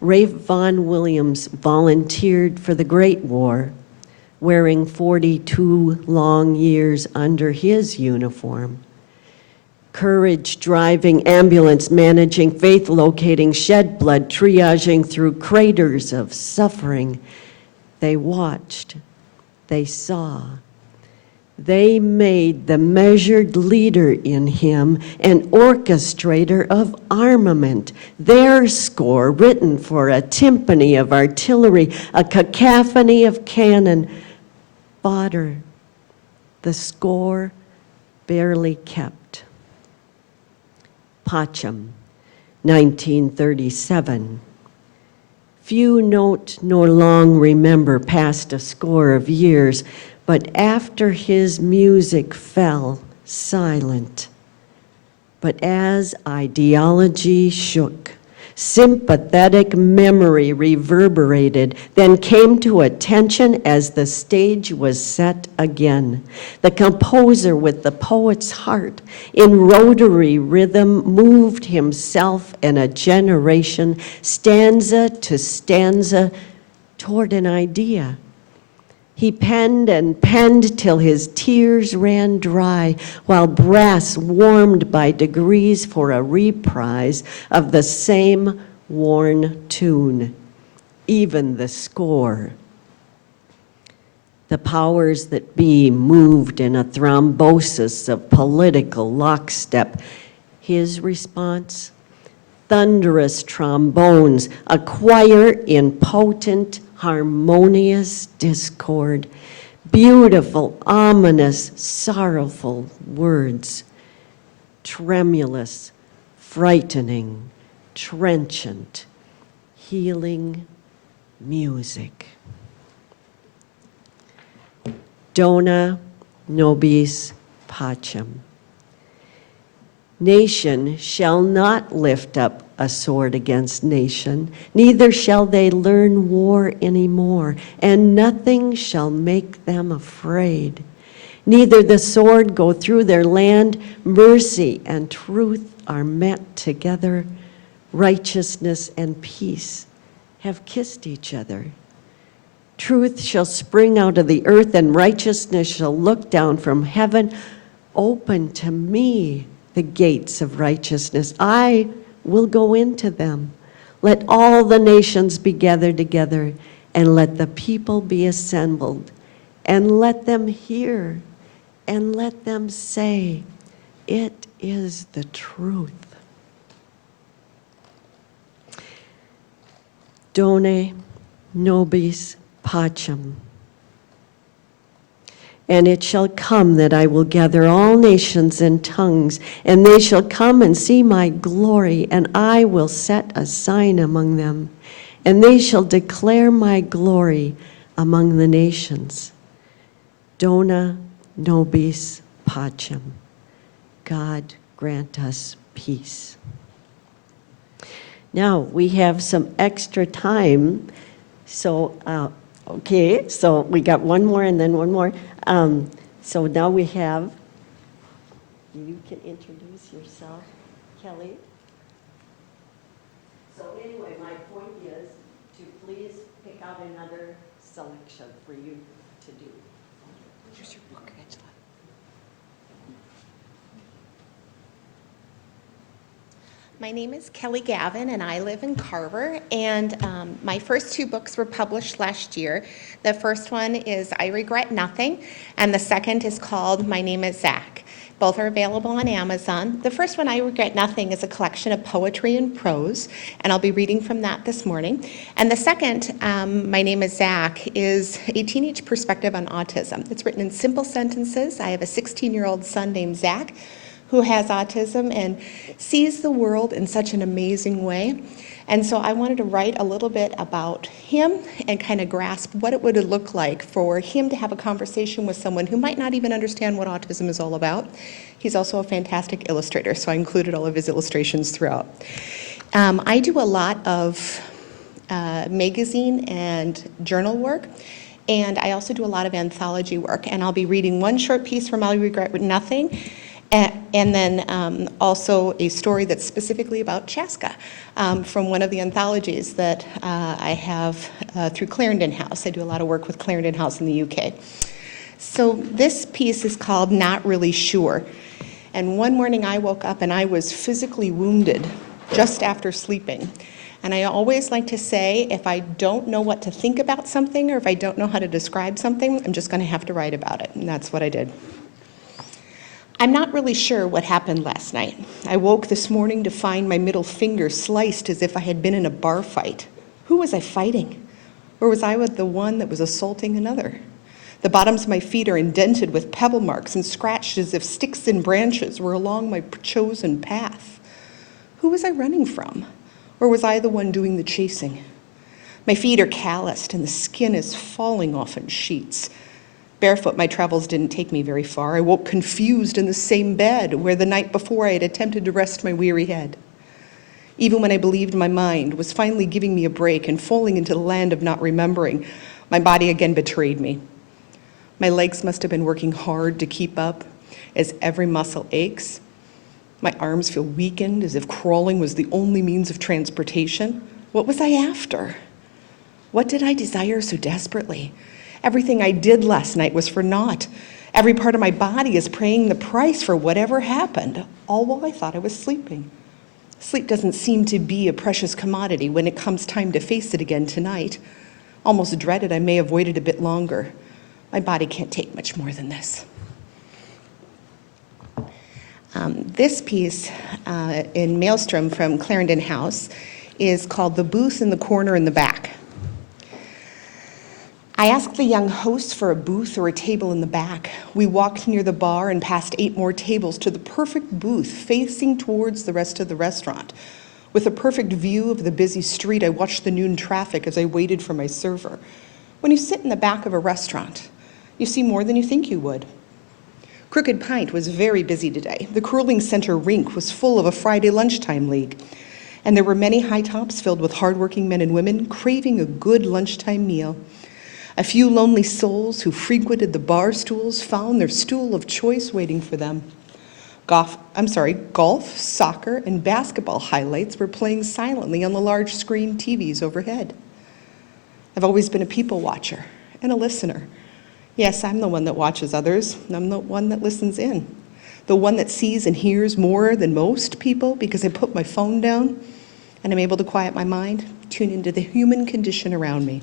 Rafe Vaughan Williams volunteered for the Great War, wearing 42 long years under his uniform. Courage driving, ambulance managing, faith locating, shed blood, triaging through craters of suffering. They watched, they saw. They made the measured leader in him an orchestrator of armament, their score written for a timpani of artillery, a cacophony of cannon. Fodder, the score barely kept. Pacem, 1937. Few note nor long remember past a score of years, but after his music fell silent. But as ideology shook, sympathetic memory reverberated, then came to attention as the stage was set again. The composer with the poet's heart in rotary rhythm moved himself and a generation, stanza to stanza, toward an idea. He penned and penned till his tears ran dry, while brass warmed by degrees for a reprise of the same worn tune, even the score. The powers that be moved in a thrombosis of political lockstep. His response? Thunderous trombones, a choir in potent, harmonious discord, beautiful, ominous, sorrowful words, tremulous, frightening, trenchant, healing music. Dona nobis pacem. Nation shall not lift up a sword against nation, neither shall they learn war anymore, and nothing shall make them afraid. Neither the sword go through their land, mercy and truth are met together, righteousness and peace have kissed each other. Truth shall spring out of the earth, and righteousness shall look down from heaven. Open to me the gates of righteousness. I will go into them. Let all the nations be gathered together, and let the people be assembled, and let them hear, and let them say, it is the truth. Dona nobis pacem. And it shall come that I will gather all nations and tongues, and they shall come and see my glory, and I will set a sign among them. And they shall declare my glory, among the nations. Dona nobis pacem. God grant us peace. Now, we have some extra time, so, okay, so we got one more and then one more. So now we have, you can introduce yourself, Kelli. So anyway, my point is to please pick out another selection for you to do. Here's your book, Angela. My name is Kelli Gavin, and I live in Carver. And my first two books were published last year. The first one is I Regret Nothing, and the second is called My Name is Zach. Both are available on Amazon. The first one, I Regret Nothing, is a collection of poetry and prose, and I'll be reading from that this morning. And the second, My Name is Zach, is a teenage perspective on autism. It's written in simple sentences. I have a 16-year-old son named Zach who has autism and sees the world in such an amazing way. And so I wanted to write a little bit about him and kind of grasp what it would look like for him to have a conversation with someone who might not even understand what autism is all about. He's also a fantastic illustrator, so I included all of his illustrations throughout. I do a lot of magazine and journal work, and I also do a lot of anthology work. And I'll be reading one short piece from I Regret Nothing, and then also a story that's specifically about Chaska from one of the anthologies that I have through Clarendon House. I do a lot of work with Clarendon House in the UK. So this piece is called Not Really Sure. And one morning I woke up and I was physically wounded just after sleeping. And I always like to say, if I don't know what to think about something or if I don't know how to describe something, I'm just going to have to write about it. And that's what I did. I'm not really sure what happened last night. I woke this morning to find my middle finger sliced as if I had been in a bar fight. Who was I fighting? Or was I with the one that was assaulting another? The bottoms of my feet are indented with pebble marks and scratched as if sticks and branches were along my chosen path. Who was I running from? Or was I the one doing the chasing? My feet are calloused and the skin is falling off in sheets. Barefoot, my travels didn't take me very far. I woke confused in the same bed where the night before I had attempted to rest my weary head. Even when I believed my mind was finally giving me a break and falling into the land of not remembering, my body again betrayed me. My legs must have been working hard to keep up as every muscle aches. My arms feel weakened as if crawling was the only means of transportation. What was I after? What did I desire so desperately? Everything I did last night was for naught. Every part of my body is paying the price for whatever happened, all while I thought I was sleeping. Sleep doesn't seem to be a precious commodity when it comes time to face it again tonight. Almost dreaded I may have waited a bit longer. My body can't take much more than this. This piece in Maelstrom from Clarendon House is called The Booth in the Corner in the Back. I asked the young host for a booth or a table in the back. We walked near the bar and past 8 more tables to the perfect booth facing towards the rest of the restaurant. With a perfect view of the busy street, I watched the noon traffic as I waited for my server. When you sit in the back of a restaurant, you see more than you think you would. Crooked Pint was very busy today. The curling center rink was full of a Friday lunchtime league. And there were many high tops filled with hardworking men and women craving a good lunchtime meal. A few lonely souls who frequented the bar stools found their stool of choice waiting for them. Golf, soccer, and basketball highlights were playing silently on the large screen TVs overhead. I've always been a people watcher and a listener. Yes, I'm the one that watches others. I'm the one that listens in. The one that sees and hears more than most people because I put my phone down and I'm able to quiet my mind, tune into the human condition around me.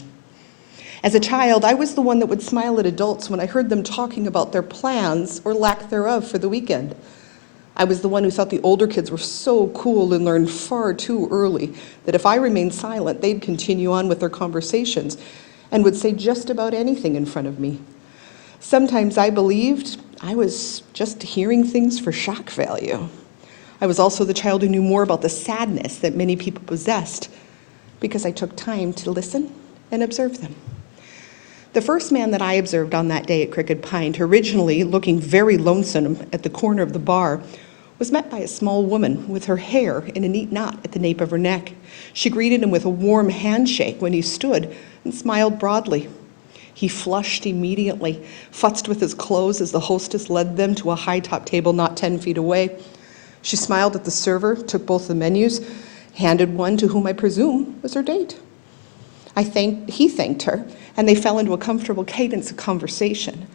As a child, I was the one that would smile at adults when I heard them talking about their plans or lack thereof for the weekend. I was the one who thought the older kids were so cool and learned far too early that if I remained silent, they'd continue on with their conversations and would say just about anything in front of me. Sometimes I believed I was just hearing things for shock value. I was also the child who knew more about the sadness that many people possessed because I took time to listen and observe them. The first man that I observed on that day at Crooked Pine, originally looking very lonesome at the corner of the bar, was met by a small woman with her hair in a neat knot at the nape of her neck. She greeted him with a warm handshake when he stood and smiled broadly. He flushed immediately, futzed with his clothes as the hostess led them to a high-top table not 10 feet away. She smiled at the server, took both the menus, handed one to whom I presume was her date. He thanked her, and they fell into a comfortable cadence of conversation.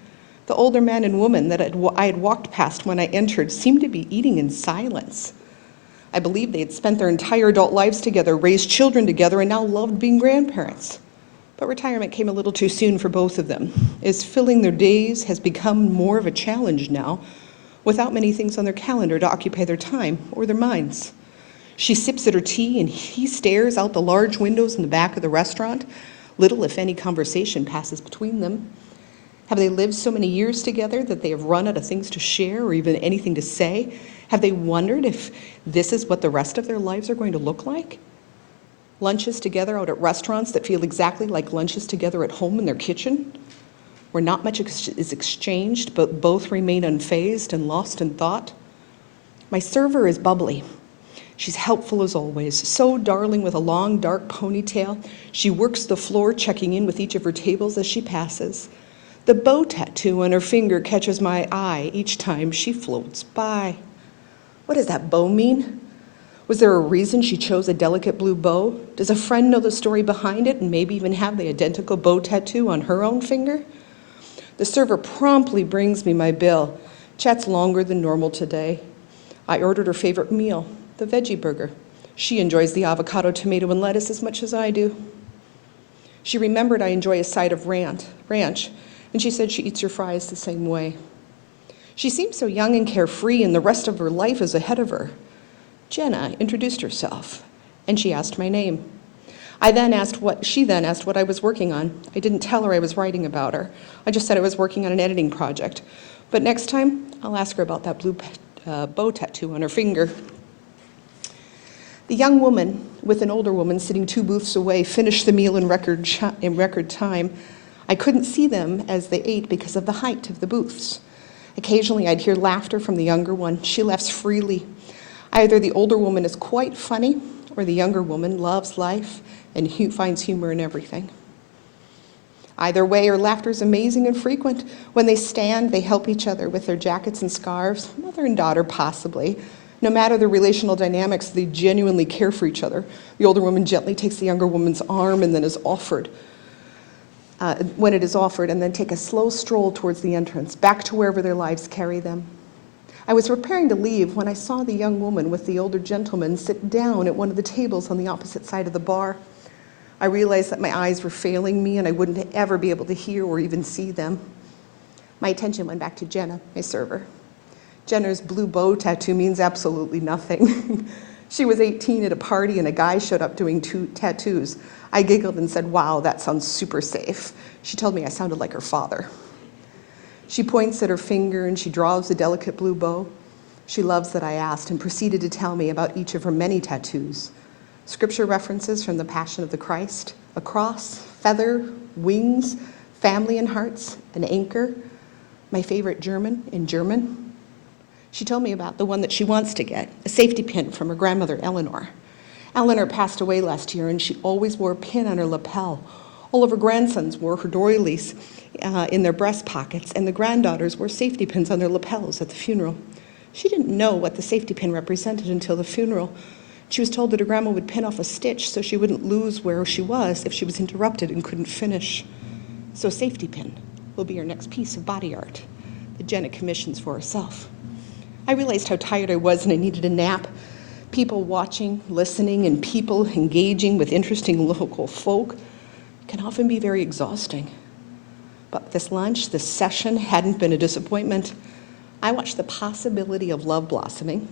The older man and woman that I had walked past when I entered seemed to be eating in silence. I believe they had spent their entire adult lives together, raised children together, and now loved being grandparents. But retirement came a little too soon for both of them, as filling their days has become more of a challenge now, without many things on their calendar to occupy their time or their minds. She sips at her tea, and he stares out the large windows in the back of the restaurant. Little, if any, conversation passes between them. Have they lived so many years together that they have run out of things to share or even anything to say? Have they wondered if this is what the rest of their lives are going to look like? Lunches together out at restaurants that feel exactly like lunches together at home in their kitchen, where not much is exchanged, but both remain unfazed and lost in thought. My server is bubbly. She's helpful as always, so darling with a long, dark ponytail. She works the floor, checking in with each of her tables as she passes. The bow tattoo on her finger catches my eye each time she floats by. What does that bow mean? Was there a reason she chose a delicate blue bow? Does a friend know the story behind it and maybe even have the identical bow tattoo on her own finger? The server promptly brings me my bill. Chat's longer than normal today. I ordered her favorite meal, the veggie burger. She enjoys the avocado, tomato, and lettuce as much as I do. She remembered I enjoy a side of ranch, and she said she eats her fries the same way. She seems so young and carefree, and the rest of her life is ahead of her. Jenna introduced herself, and she asked my name. She then asked what I was working on. I didn't tell her I was writing about her. I just said I was working on an editing project. But next time, I'll ask her about that blue bow tattoo on her finger. The young woman with an older woman sitting 2 booths away finished the meal in record time. I couldn't see them as they ate because of the height of the booths. Occasionally, I'd hear laughter from the younger one. She laughs freely. Either the older woman is quite funny, or the younger woman loves life and finds humor in everything. Either way, her laughter is amazing and frequent. When they stand, they help each other with their jackets and scarves, mother and daughter possibly. No matter the relational dynamics, they genuinely care for each other. The older woman gently takes the younger woman's arm and then when it is offered, and then take a slow stroll towards the entrance, back to wherever their lives carry them. I was preparing to leave when I saw the young woman with the older gentleman sit down at one of the tables on the opposite side of the bar. I realized that my eyes were failing me and I wouldn't ever be able to hear or even see them. My attention went back to Jenna, my server. Jenna's blue bow tattoo means absolutely nothing. She was 18 at a party and a guy showed up doing 2 tattoos. I giggled and said, "Wow, that sounds super safe." She told me I sounded like her father. She points at her finger and she draws a delicate blue bow. She loves that I asked and proceeded to tell me about each of her many tattoos. Scripture references from the Passion of the Christ, a cross, feather, wings, family and hearts, an anchor, my favorite German in German. She told me about the one that she wants to get, a safety pin from her grandmother, Eleanor. Eleanor passed away last year and she always wore a pin on her lapel. All of her grandsons wore her doilies in their breast pockets, and the granddaughters wore safety pins on their lapels at the funeral. She didn't know what the safety pin represented until the funeral. She was told that her grandma would pin off a stitch so she wouldn't lose where she was if she was interrupted and couldn't finish. So safety pin will be her next piece of body art that Jenna commissions for herself. I realized how tired I was and I needed a nap. People watching, listening, and people engaging with interesting local folk can often be very exhausting. But this lunch, this session hadn't been a disappointment. I watched the possibility of love blossoming.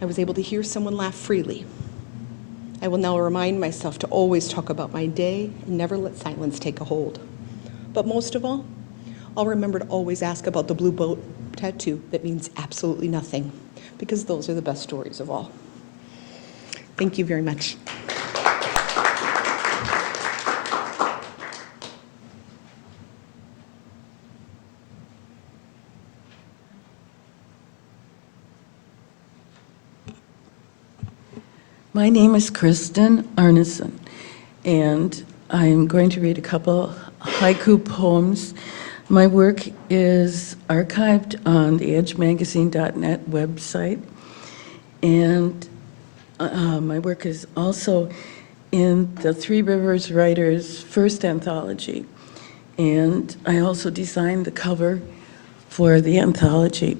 I was able to hear someone laugh freely. I will now remind myself to always talk about my day and never let silence take a hold. But most of all, I'll remember to always ask about the blue boat tattoo that means absolutely nothing, because those are the best stories of all. Thank you very much. My name is Kristin Arneson, and I'm going to read a couple haiku poems. My work is archived on the edgemagazine.net website, and my work is also in the Three Rivers Writers' first anthology, and I also designed the cover for the anthology.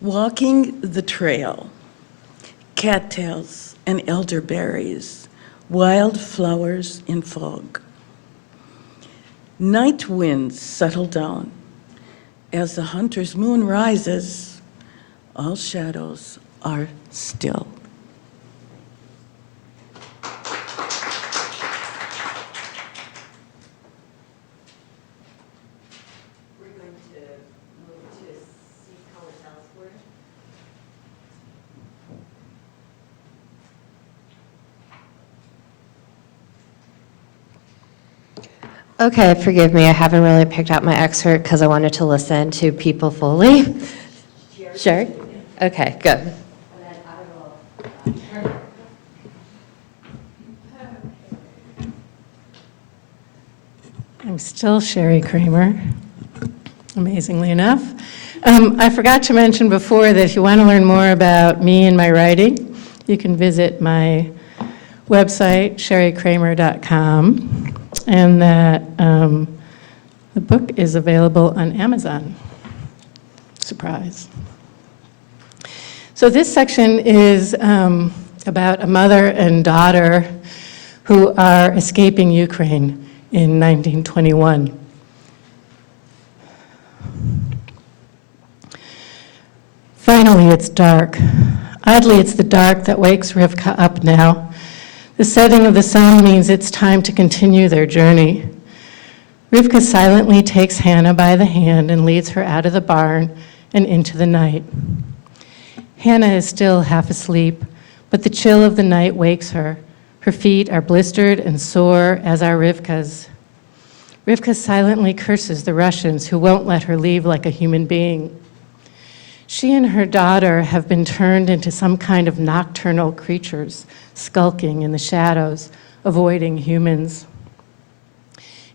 Walking the trail, cattails and elderberries, wild flowers in fog. Night winds settle down. As the hunter's moon rises, all shadows are still. We're going to move to see Collin Ellsworth. Okay, forgive me, I haven't really picked out my excerpt because I wanted to listen to people fully. Sure? Okay, good. I'm still Sheri Kramer, amazingly enough. I forgot to mention before that if you want to learn more about me and my writing, you can visit my website, sherikramer.com, and that the book is available on Amazon. Surprise. So this section is about a mother and daughter who are escaping Ukraine in 1921. Finally, it's dark. Oddly, it's the dark that wakes Rivka up now. The setting of the sun means it's time to continue their journey. Rivka silently takes Hannah by the hand and leads her out of the barn and into the night. Hannah is still half asleep, but the chill of the night wakes her. Her feet are blistered and sore, as are Rivka's. Rivka silently curses the Russians who won't let her leave like a human being. She and her daughter have been turned into some kind of nocturnal creatures, skulking in the shadows, avoiding humans.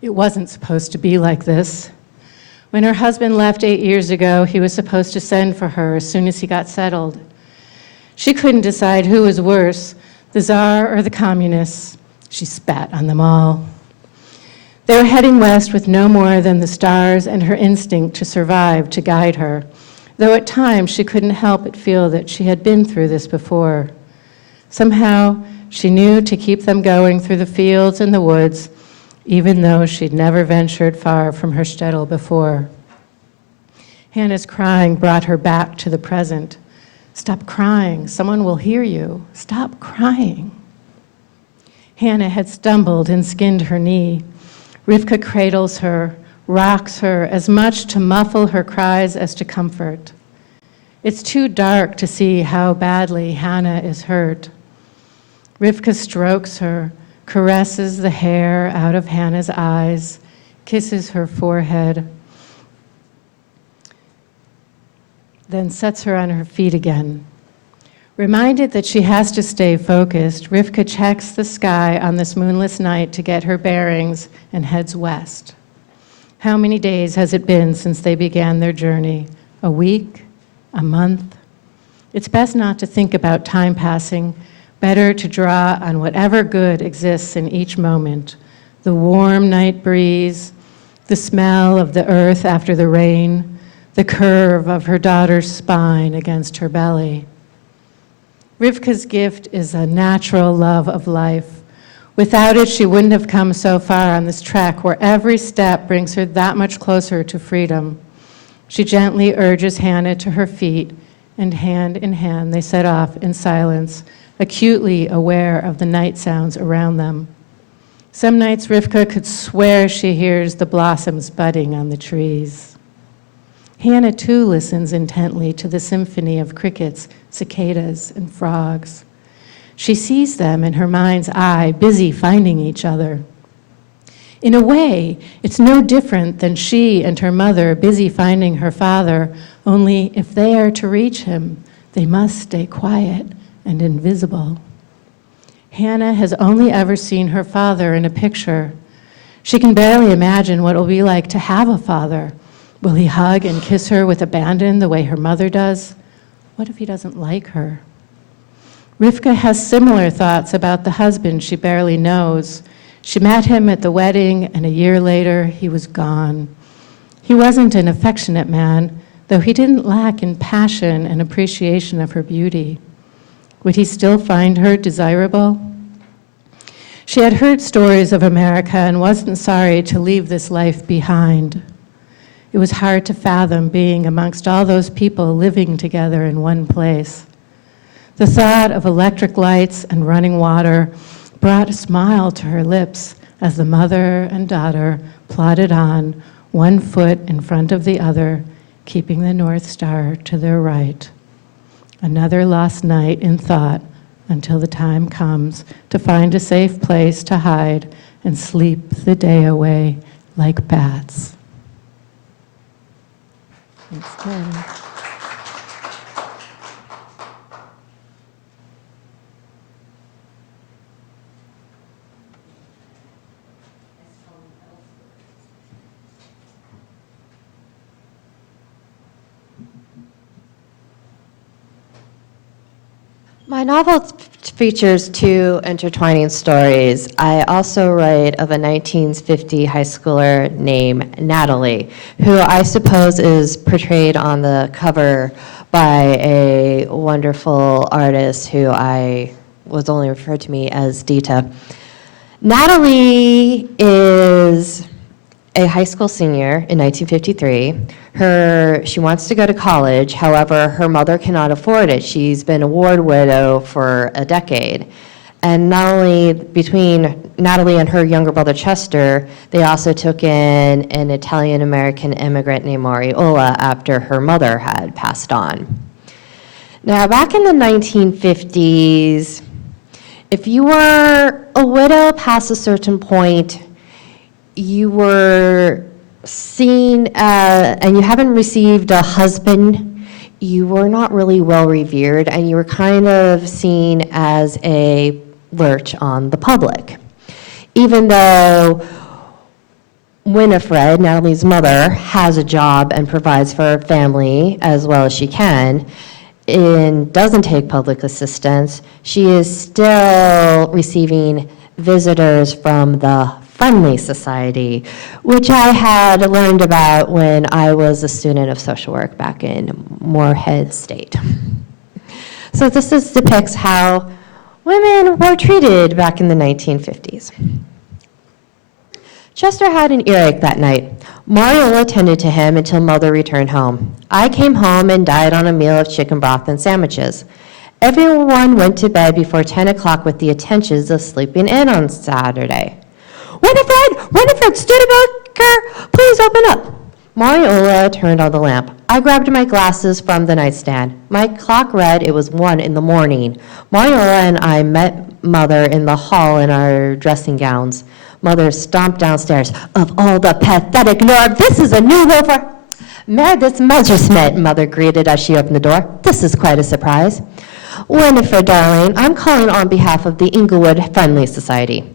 It wasn't supposed to be like this. When her husband left 8 years ago, he was supposed to send for her as soon as he got settled. She couldn't decide who was worse, the Tsar or the communists. She spat on them all. They were heading west with no more than the stars and her instinct to survive to guide her, though at times she couldn't help but feel that she had been through this before. Somehow, she knew to keep them going through the fields and the woods, even though she'd never ventured far from her shtetl before. Hannah's crying brought her back to the present. Stop crying, someone will hear you. Stop crying. Hannah had stumbled and skinned her knee. Rivka cradles her, rocks her, as much to muffle her cries as to comfort. It's too dark to see how badly Hannah is hurt. Rivka strokes her, caresses the hair out of Hannah's eyes, kisses her forehead, then sets her on her feet again. Reminded that she has to stay focused, Rivka checks the sky on this moonless night to get her bearings and heads west. How many days has it been since they began their journey? A week? A month? It's best not to think about time passing, better to draw on whatever good exists in each moment. The warm night breeze, the smell of the earth after the rain, the curve of her daughter's spine against her belly. Rivka's gift is a natural love of life. Without it, she wouldn't have come so far on this trek where every step brings her that much closer to freedom. She gently urges Hannah to her feet, and hand in hand they set off in silence, acutely aware of the night sounds around them. Some nights Rivka could swear she hears the blossoms budding on the trees. Hannah too listens intently to the symphony of crickets, cicadas, and frogs. She sees them in her mind's eye, busy finding each other. In a way, it's no different than she and her mother busy finding her father, only if they are to reach him, they must stay quiet and invisible. Hannah has only ever seen her father in a picture. She can barely imagine what it will be like to have a father. Will he hug and kiss her with abandon the way her mother does? What if he doesn't like her? Rivka has similar thoughts about the husband she barely knows. She met him at the wedding, and a year later, he was gone. He wasn't an affectionate man, though he didn't lack in passion and appreciation of her beauty. Would he still find her desirable? She had heard stories of America and wasn't sorry to leave this life behind. It was hard to fathom being amongst all those people living together in one place. The thought of electric lights and running water brought a smile to her lips as the mother and daughter plodded on, one foot in front of the other, keeping the North Star to their right. Another lost night in thought until the time comes to find a safe place to hide and sleep the day away like bats. Thanks, Ken. My novel features two intertwining stories. I also write of a 1950 high schooler named Natalie, who I suppose is portrayed on the cover by a wonderful artist who was only referred to me as Dita. Natalie is a high school senior in 1953. She wants to go to college, however, her mother cannot afford it. She's been a ward widow for a decade. And not only between Natalie and her younger brother Chester, they also took in an Italian-American immigrant named Mariola after her mother had passed on. Now, back in the 1950s, if you were a widow past a certain point, you were seen and you haven't received a husband, you were not really well revered, and you were kind of seen as a lurch on the public. Even though Winifred, Natalie's mother, has a job and provides for her family as well as she can, and doesn't take public assistance, she is still receiving visitors from the Friendly Society, which I had learned about when I was a student of social work back in Moorhead State. So this depicts how women were treated back in the 1950s. Chester had an earache that night. Mariola attended to him until Mother returned home. I came home and dined on a meal of chicken broth and sandwiches. Everyone went to bed before 10 o'clock with the intentions of sleeping in on Saturday. Winifred, Studebaker, please open up. Mariola turned on the lamp. I grabbed my glasses from the nightstand. My clock read it was 1 in the morning. Mariola and I met Mother in the hall in our dressing gowns. Mother stomped downstairs. Of all the pathetic nerve, this is a new one for Meredith Messerschmidt, Mother greeted as she opened the door. This is quite a surprise. Winifred, darling, I'm calling on behalf of the Inglewood Friendly Society.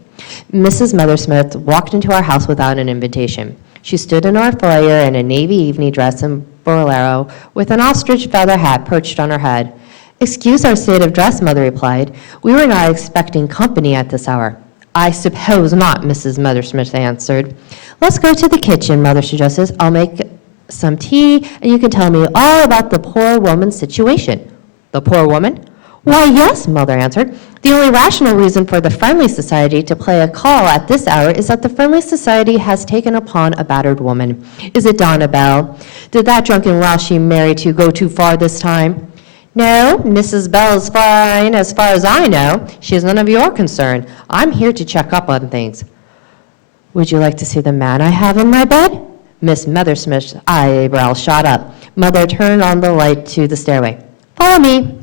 Mrs. Messerschmidt walked into our house without an invitation. She stood in our foyer in a navy evening dress and bolero with an ostrich feather hat perched on her head. Excuse our state of dress, Mother replied. We were not expecting company at this hour. I suppose not, Mrs. Messerschmidt answered. Let's go to the kitchen, Mother suggested. I'll make some tea, and you can tell me all about the poor woman's situation. The poor woman? Why, yes, Mother answered. The only rational reason for the Friendly Society to play a call at this hour is that the Friendly Society has taken upon a battered woman. Is it Donna Bell? Did that drunken louse she married to go too far this time? No, Mrs. Bell is fine as far as I know. She is none of your concern. I'm here to check up on things. Would you like to see the man I have in my bed? Miss Messerschmidt's eyebrows shot up. Mother turned on the light to the stairway. Follow me.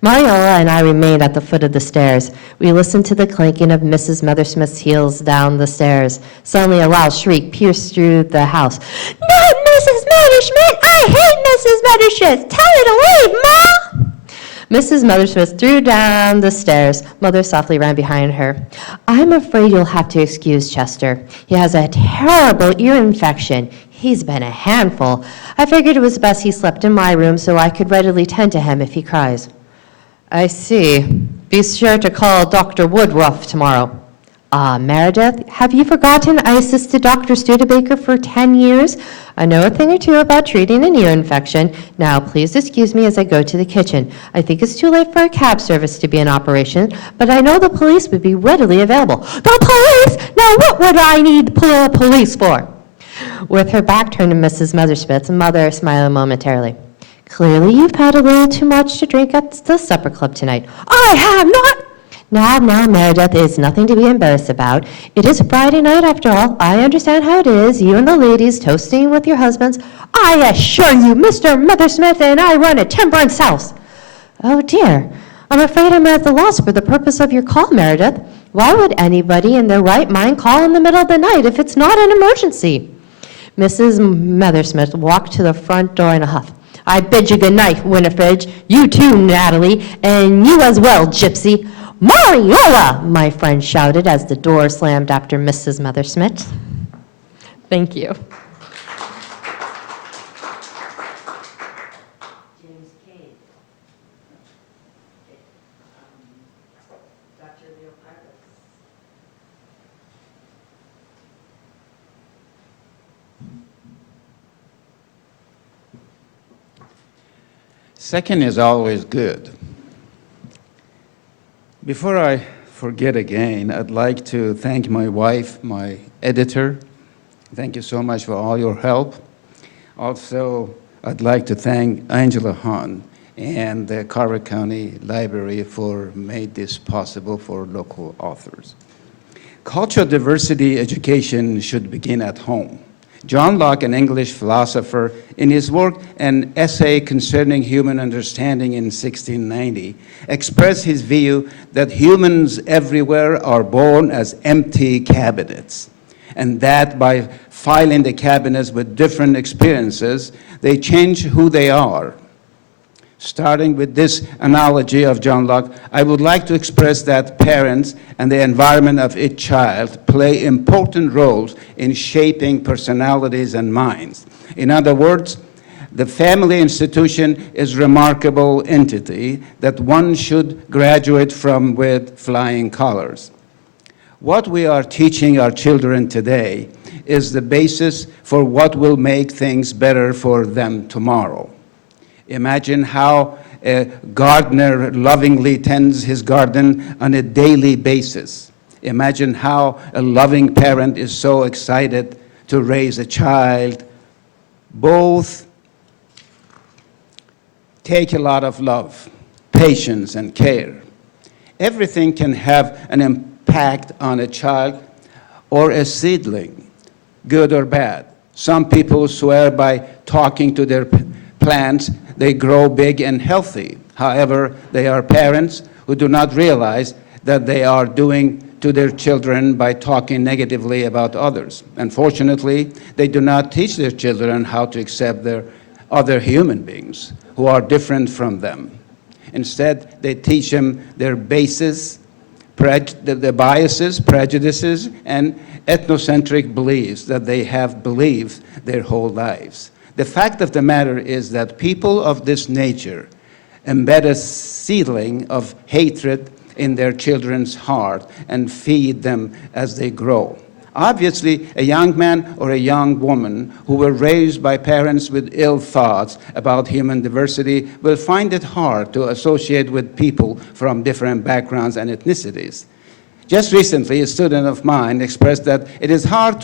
Mariola and I remained at the foot of the stairs. We listened to the clanking of Mrs. Messerschmidt's heels down the stairs. Suddenly a loud shriek pierced through the house. Not Mrs. Messerschmidt! I hate Mrs. Messerschmidt! Tell her to leave, Ma! Mrs. Mothersmith threw down the stairs. Mother softly ran behind her. I'm afraid you'll have to excuse Chester. He has a terrible ear infection. He's been a handful. I figured it was best he slept in my room so I could readily tend to him if he cries. I see. Be sure to call Dr. Woodruff tomorrow. Meredith, have you forgotten I assisted Dr. Studebaker for 10 years? I know a thing or two about treating an ear infection. Now, please excuse me as I go to the kitchen. I think it's too late for a cab service to be in operation, but I know the police would be readily available. The police? Now, what would I need the police for? With her back turned to Mrs. Mothersmith's mother smiling momentarily. Clearly, you've had a little too much to drink at the supper club tonight. I have not! Now, Meredith, it's nothing to be embarrassed about. It is Friday night after all. I understand how it is, you and the ladies toasting with your husbands. I assure you, Mr. Mothersmith and I run a temperance house. Oh, dear. I'm afraid I'm at the loss for the purpose of your call, Meredith. Why would anybody in their right mind call in the middle of the night if it's not an emergency? Mrs. Mothersmith walked to the front door in a huff. I bid you good night, Winifred. You too, Natalie. And you as well, Gypsy. Mariola, my friend shouted as the door slammed after Mrs. Mothersmith. Thank you. James Kane. Dr. Leo Parvis. Second is always good. Before I forget again, I'd like to thank my wife, my editor. Thank you so much for all your help. Also, I'd like to thank Angela Hahn and the Carver County Library for made this possible for local authors. Cultural diversity education should begin at home. John Locke, an English philosopher, in his work, An Essay Concerning Human Understanding in 1690, expressed his view that humans everywhere are born as empty cabinets, and that by filling the cabinets with different experiences, they change who they are. Starting with this analogy of John Locke, I would like to express that parents and the environment of each child play important roles in shaping personalities and minds. In other words, the family institution is a remarkable entity that one should graduate from with flying colors. What we are teaching our children today is the basis for what will make things better for them tomorrow. Imagine how a gardener lovingly tends his garden on a daily basis. Imagine how a loving parent is so excited to raise a child. Both take a lot of love, patience, and care. Everything can have an impact on a child or a seedling, good or bad. Some people swear by talking to their plants they grow big and healthy. However, they are parents who do not realize that they are doing to their children by talking negatively about others. Unfortunately, they do not teach their children how to accept their other human beings who are different from them. Instead, they teach them their bases, the biases, prejudices, and ethnocentric beliefs that they have believed their whole lives. The fact of the matter is that people of this nature embed a seedling of hatred in their children's heart and feed them as they grow. Obviously, a young man or a young woman who were raised by parents with ill thoughts about human diversity will find it hard to associate with people from different backgrounds and ethnicities. Just recently, a student of mine expressed that it is hard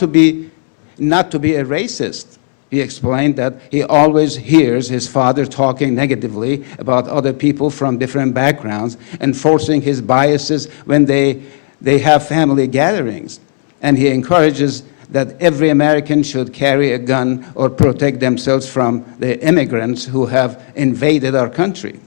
not to be a racist. He explained that he always hears his father talking negatively about other people from different backgrounds, enforcing his biases when they have family gatherings. And he encourages that every American should carry a gun or protect themselves from the immigrants who have invaded our country.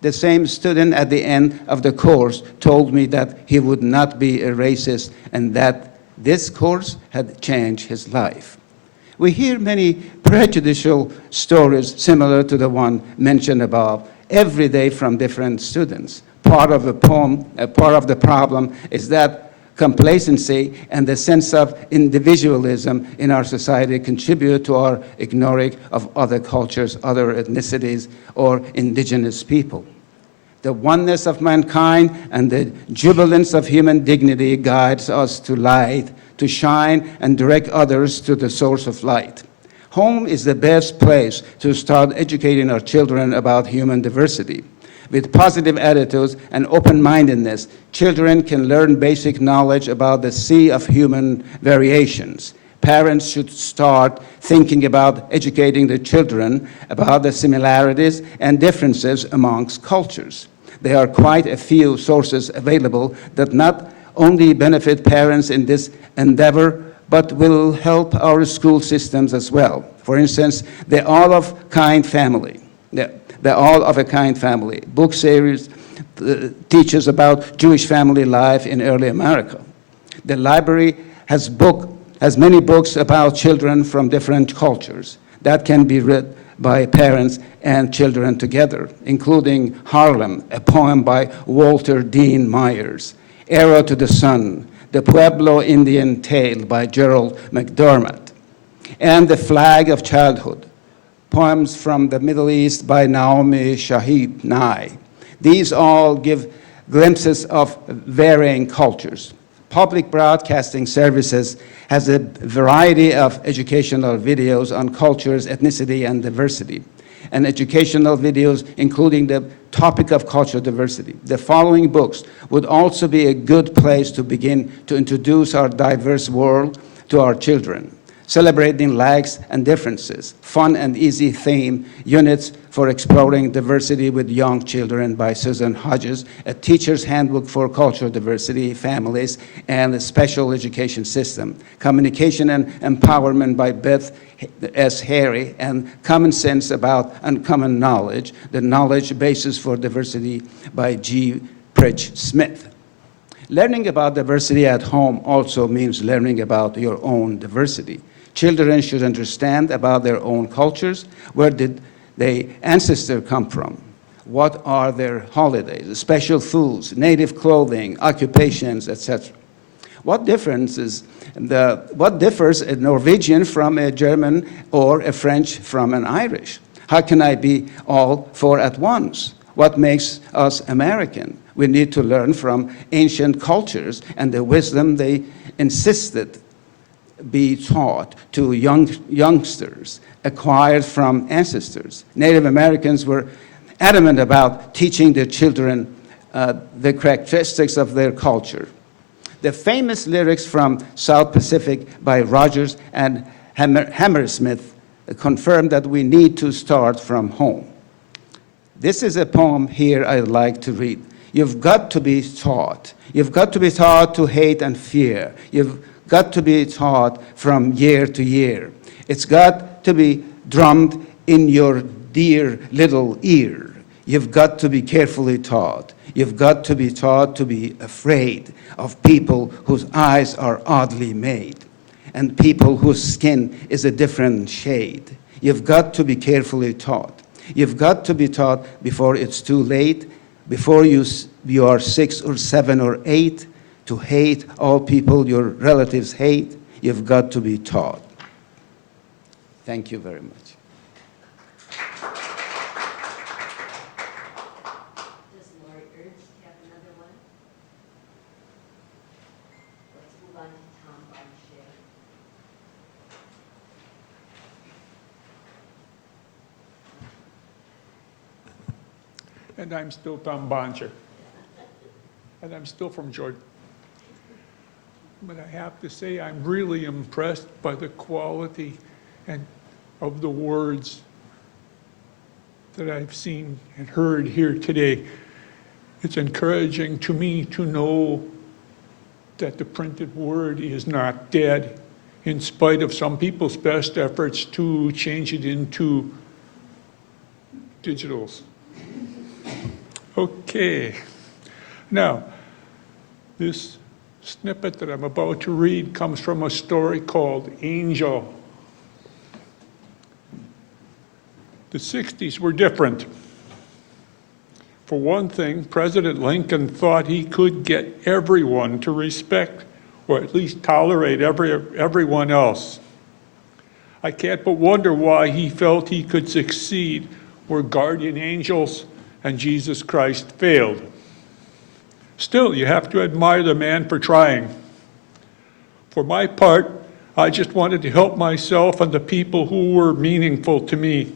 The same student at the end of the course told me that he would not be a racist and that this course had changed his life. We hear many prejudicial stories similar to the one mentioned above. every day from different students. Part of the poem, part of the problem is that complacency and the sense of individualism in our society contribute to our ignoring of other cultures, other ethnicities, or indigenous people. The oneness of mankind and the jubilance of human dignity guides us to light, to shine, and direct others to the source of light. Home is the best place to start educating our children about human diversity. With positive attitudes and open-mindedness, children can learn basic knowledge about the sea of human variations. Parents should start thinking about educating their children about the similarities and differences amongst cultures. There are quite a few sources available that not only benefit parents in this endeavor, but will help our school systems as well. For instance, the All of Kind family. The All of a Kind family book series teaches about Jewish family life in early America. The library has many books about children from different cultures that can be read by parents and children together, including Harlem, a poem by Walter Dean Myers, Arrow to the Sun, The Pueblo Indian Tale by Gerald McDermott, and The Flag of Childhood, poems from the Middle East by Naomi Shahid Nye. These all give glimpses of varying cultures. Public broadcasting services has a variety of educational videos on cultures, ethnicity, and diversity, and educational videos including the topic of cultural diversity. The following books would also be a good place to begin to introduce our diverse world to our children. Celebrating Likes and Differences, Fun and Easy Theme Units for Exploring Diversity with Young Children by Susan Hodges, A Teacher's Handbook for Cultural Diversity, Families, and the Special Education System, Communication and Empowerment by Beth S. Harry, and Common Sense About Uncommon Knowledge, The Knowledge Basis for Diversity by G. Pritch Smith. Learning about diversity at home also means learning about your own diversity. Children should understand about their own cultures. Where did their ancestors come from? What are their holidays, special foods, native clothing, occupations, etc.? What differs a Norwegian from a German or a French from an Irish? How can I be all four at once? What makes us American? We need to learn from ancient cultures and the wisdom they insisted be taught to youngsters, acquired from ancestors. Native Americans were adamant about teaching their children the characteristics of their culture. The famous lyrics from South Pacific by Rogers and Hammersmith confirm that we need to start from home. This is a poem here I'd like to read. You've got to be taught. You've got to be taught to hate and fear. You've got to be taught from year to year. It's got to be drummed in your dear little ear. You've got to be carefully taught. You've got to be taught to be afraid of people whose eyes are oddly made and people whose skin is a different shade. You've got to be carefully taught. You've got to be taught before it's too late, before you are 6 or 7 or 8, to hate all people your relatives hate. You've got to be taught. Thank you very much. Does Lori Ernst have another one? Let's move on to Thom Boncher. And I'm still Thom Boncher. And I'm still from Jordan. But I have to say, I'm really impressed by the quality of the words that I've seen and heard here today. It's encouraging to me to know that the printed word is not dead, in spite of some people's best efforts to change it into digitals. Okay. Now, this snippet that I'm about to read comes from a story called Angel. The 60s were different. For one thing, President Lincoln thought he could get everyone to respect or at least tolerate everyone else. I can't but wonder why he felt he could succeed where guardian angels and Jesus Christ failed. Still, you have to admire the man for trying. For my part, I just wanted to help myself and the people who were meaningful to me.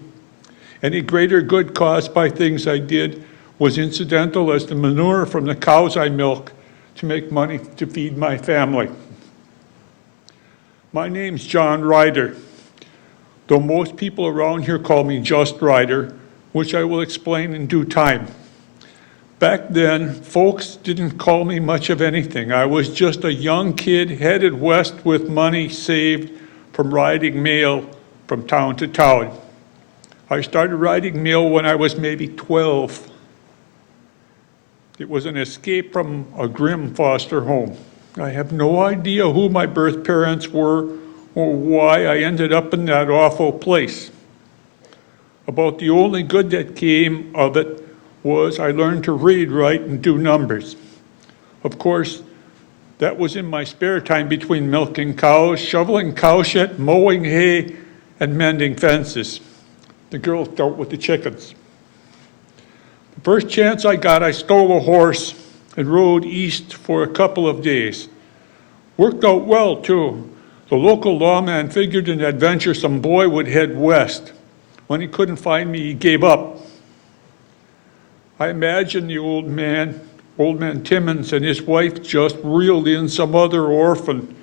Any greater good caused by things I did was incidental as the manure from the cows I milk to make money to feed my family. My name's John Ryder, though most people around here call me just Ryder, which I will explain in due time. Back then, folks didn't call me much of anything. I was just a young kid headed west with money saved from riding mail from town to town. I started riding mail when I was maybe 12. It was an escape from a grim foster home. I have no idea who my birth parents were or why I ended up in that awful place. About the only good that came of it was I learned to read, write, and do numbers. Of course, that was in my spare time between milking cows, shoveling cowshed, mowing hay, and mending fences. The girls dealt with the chickens. The first chance I got, I stole a horse and rode east for a couple of days. Worked out well, too. The local lawman figured an adventuresome boy would head west. When he couldn't find me, he gave up. I imagine the old man Timmons, and his wife just reeled in some other orphan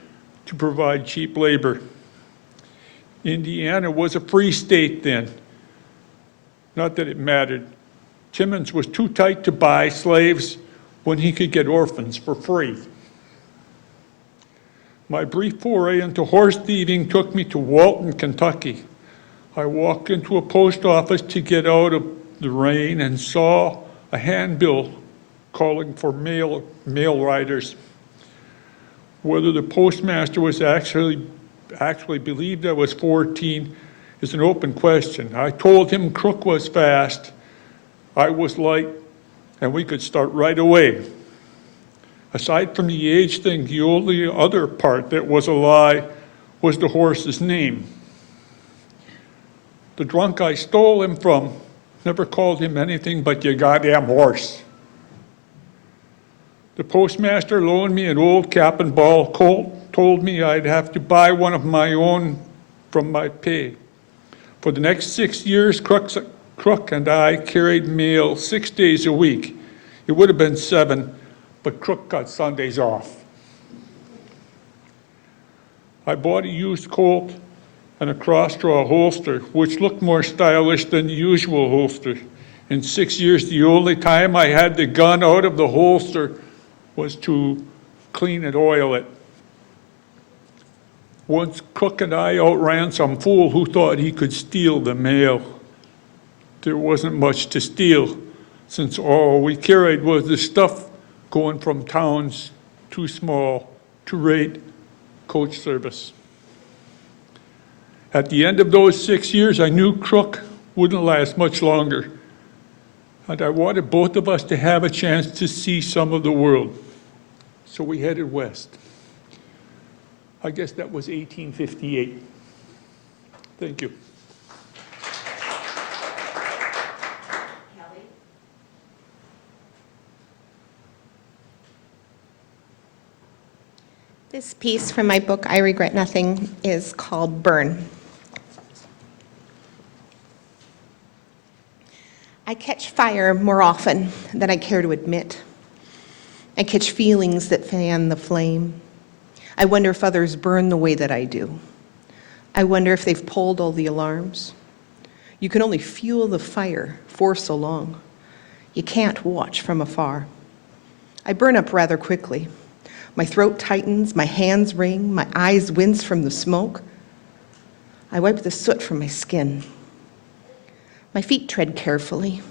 to provide cheap labor. Indiana was a free state then. Not that it mattered. Timmons was too tight to buy slaves when he could get orphans for free. My brief foray into horse thieving took me to Walton, Kentucky. I walked into a post office to get out of the rain and saw a handbill calling for mail riders. Whether the postmaster was actually believed I was 14 is an open question. I told him Crook was fast, I was light, and we could start right away. Aside from the age thing, the only other part that was a lie was the horse's name. The drunk I stole him from never called him anything but "you goddamn horse." The postmaster loaned me an old cap and ball colt, told me I'd have to buy one of my own from my pay. For the next 6 years, Crook and I carried mail 6 days a week. It would have been 7, but Crook got Sundays off. I bought a used Colt and a cross-draw holster, which looked more stylish than the usual holster. In 6 years, the only time I had the gun out of the holster was to clean and oil it. Once Crook and I outran some fool who thought he could steal the mail. There wasn't much to steal, since all we carried was the stuff going from towns too small to rate coach service. At the end of those 6 years, I knew Crook wouldn't last much longer, and I wanted both of us to have a chance to see some of the world. So we headed west. I guess that was 1858. Thank you. This piece from my book, I Regret Nothing, is called Burn. I catch fire more often than I care to admit. I catch feelings that fan the flame. I wonder if others burn the way that I do. I wonder if they've pulled all the alarms. You can only fuel the fire for so long. You can't watch from afar. I burn up rather quickly. My throat tightens, my hands ring, my eyes wince from the smoke. I wipe the soot from my skin. My feet tread carefully,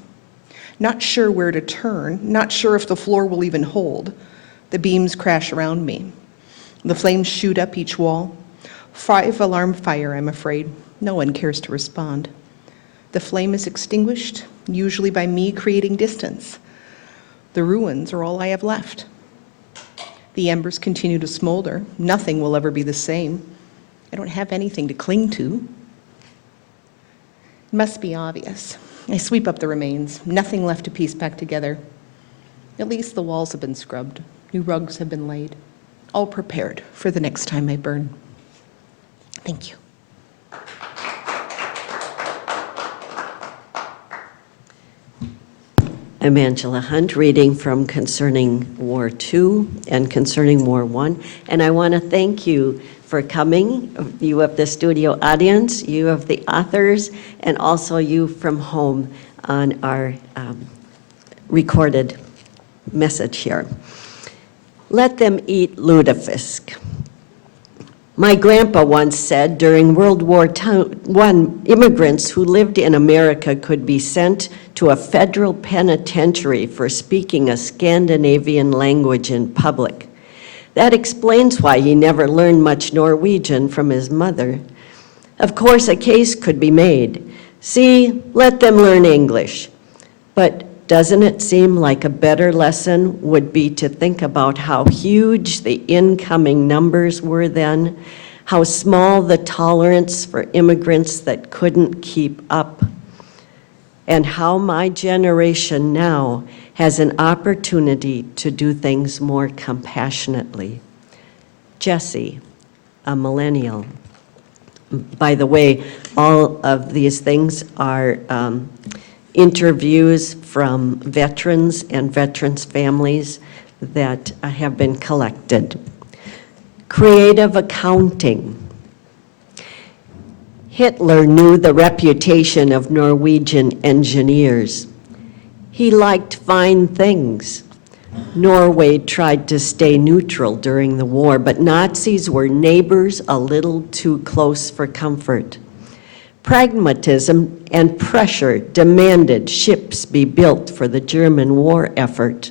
not sure where to turn, not sure if the floor will even hold. The beams crash around me. The flames shoot up each wall. 5-alarm fire, I'm afraid. No one cares to respond. The flame is extinguished, usually by me creating distance. The ruins are all I have left. The embers continue to smolder. Nothing will ever be the same. I don't have anything to cling to. It must be obvious. I sweep up the remains. Nothing left to piece back together. At least the walls have been scrubbed. New rugs have been laid. All prepared for the next time I burn. Thank you. I'm Angela Hunt, reading from Concerning War II and Concerning War I. And I want to thank you for coming, you of the studio audience, you of the authors, and also you from home on our recorded message here. Let them eat lutefisk. My grandpa once said during World War I, immigrants who lived in America could be sent to a federal penitentiary for speaking a Scandinavian language in public. That explains why he never learned much Norwegian from his mother. Of course, a case could be made. See, let them learn English. But doesn't it seem like a better lesson would be to think about how huge the incoming numbers were then, how small the tolerance for immigrants that couldn't keep up, and how my generation now has an opportunity to do things more compassionately. Jessie, a millennial. By the way, all of these things are interviews from veterans and veterans' families that have been collected. Creative accounting. Hitler knew the reputation of Norwegian engineers. He liked fine things. Norway tried to stay neutral during the war, but Nazis were neighbors a little too close for comfort. Pragmatism and pressure demanded ships be built for the German war effort.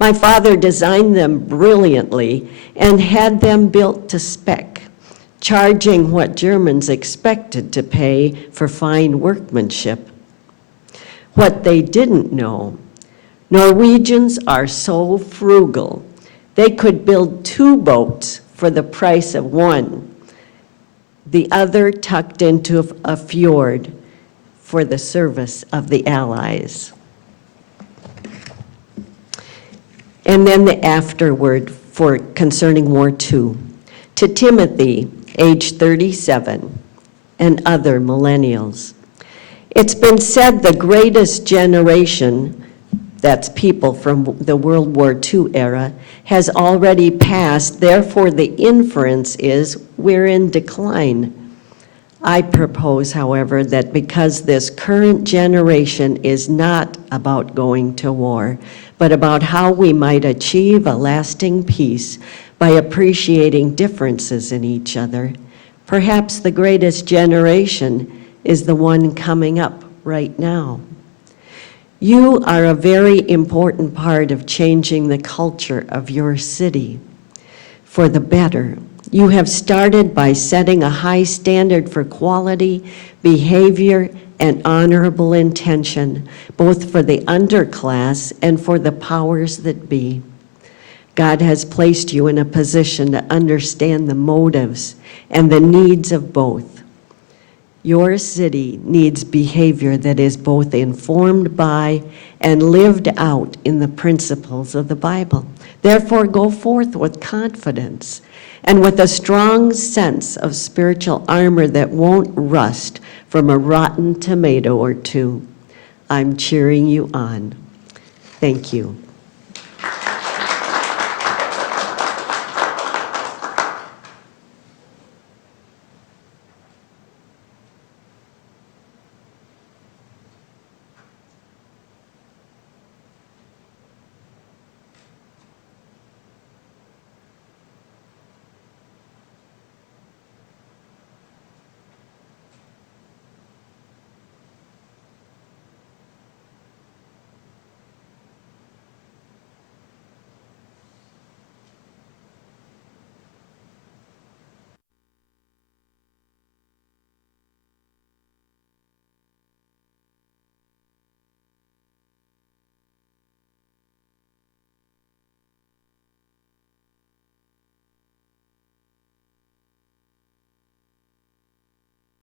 My father designed them brilliantly and had them built to spec, charging what Germans expected to pay for fine workmanship. What they didn't know, Norwegians are so frugal, they could build 2 boats for the price of 1. The other tucked into a fjord for the service of the Allies. And then the afterword for Concerning War II. To Timothy, age 37, and other millennials. It's been said the greatest generation, that's people from the World War II era, has already passed, therefore the inference is we're in decline. I propose, however, that because this current generation is not about going to war, but about how we might achieve a lasting peace by appreciating differences in each other, perhaps the greatest generation is the one coming up right now. You are a very important part of changing the culture of your city for the better. You have started by setting a high standard for quality, behavior, and honorable intention, both for the underclass and for the powers that be. God has placed you in a position to understand the motives and the needs of both. Your city needs behavior that is both informed by and lived out in the principles of the Bible. Therefore, go forth with confidence and with a strong sense of spiritual armor that won't rust from a rotten tomato or two. I'm cheering you on. Thank you.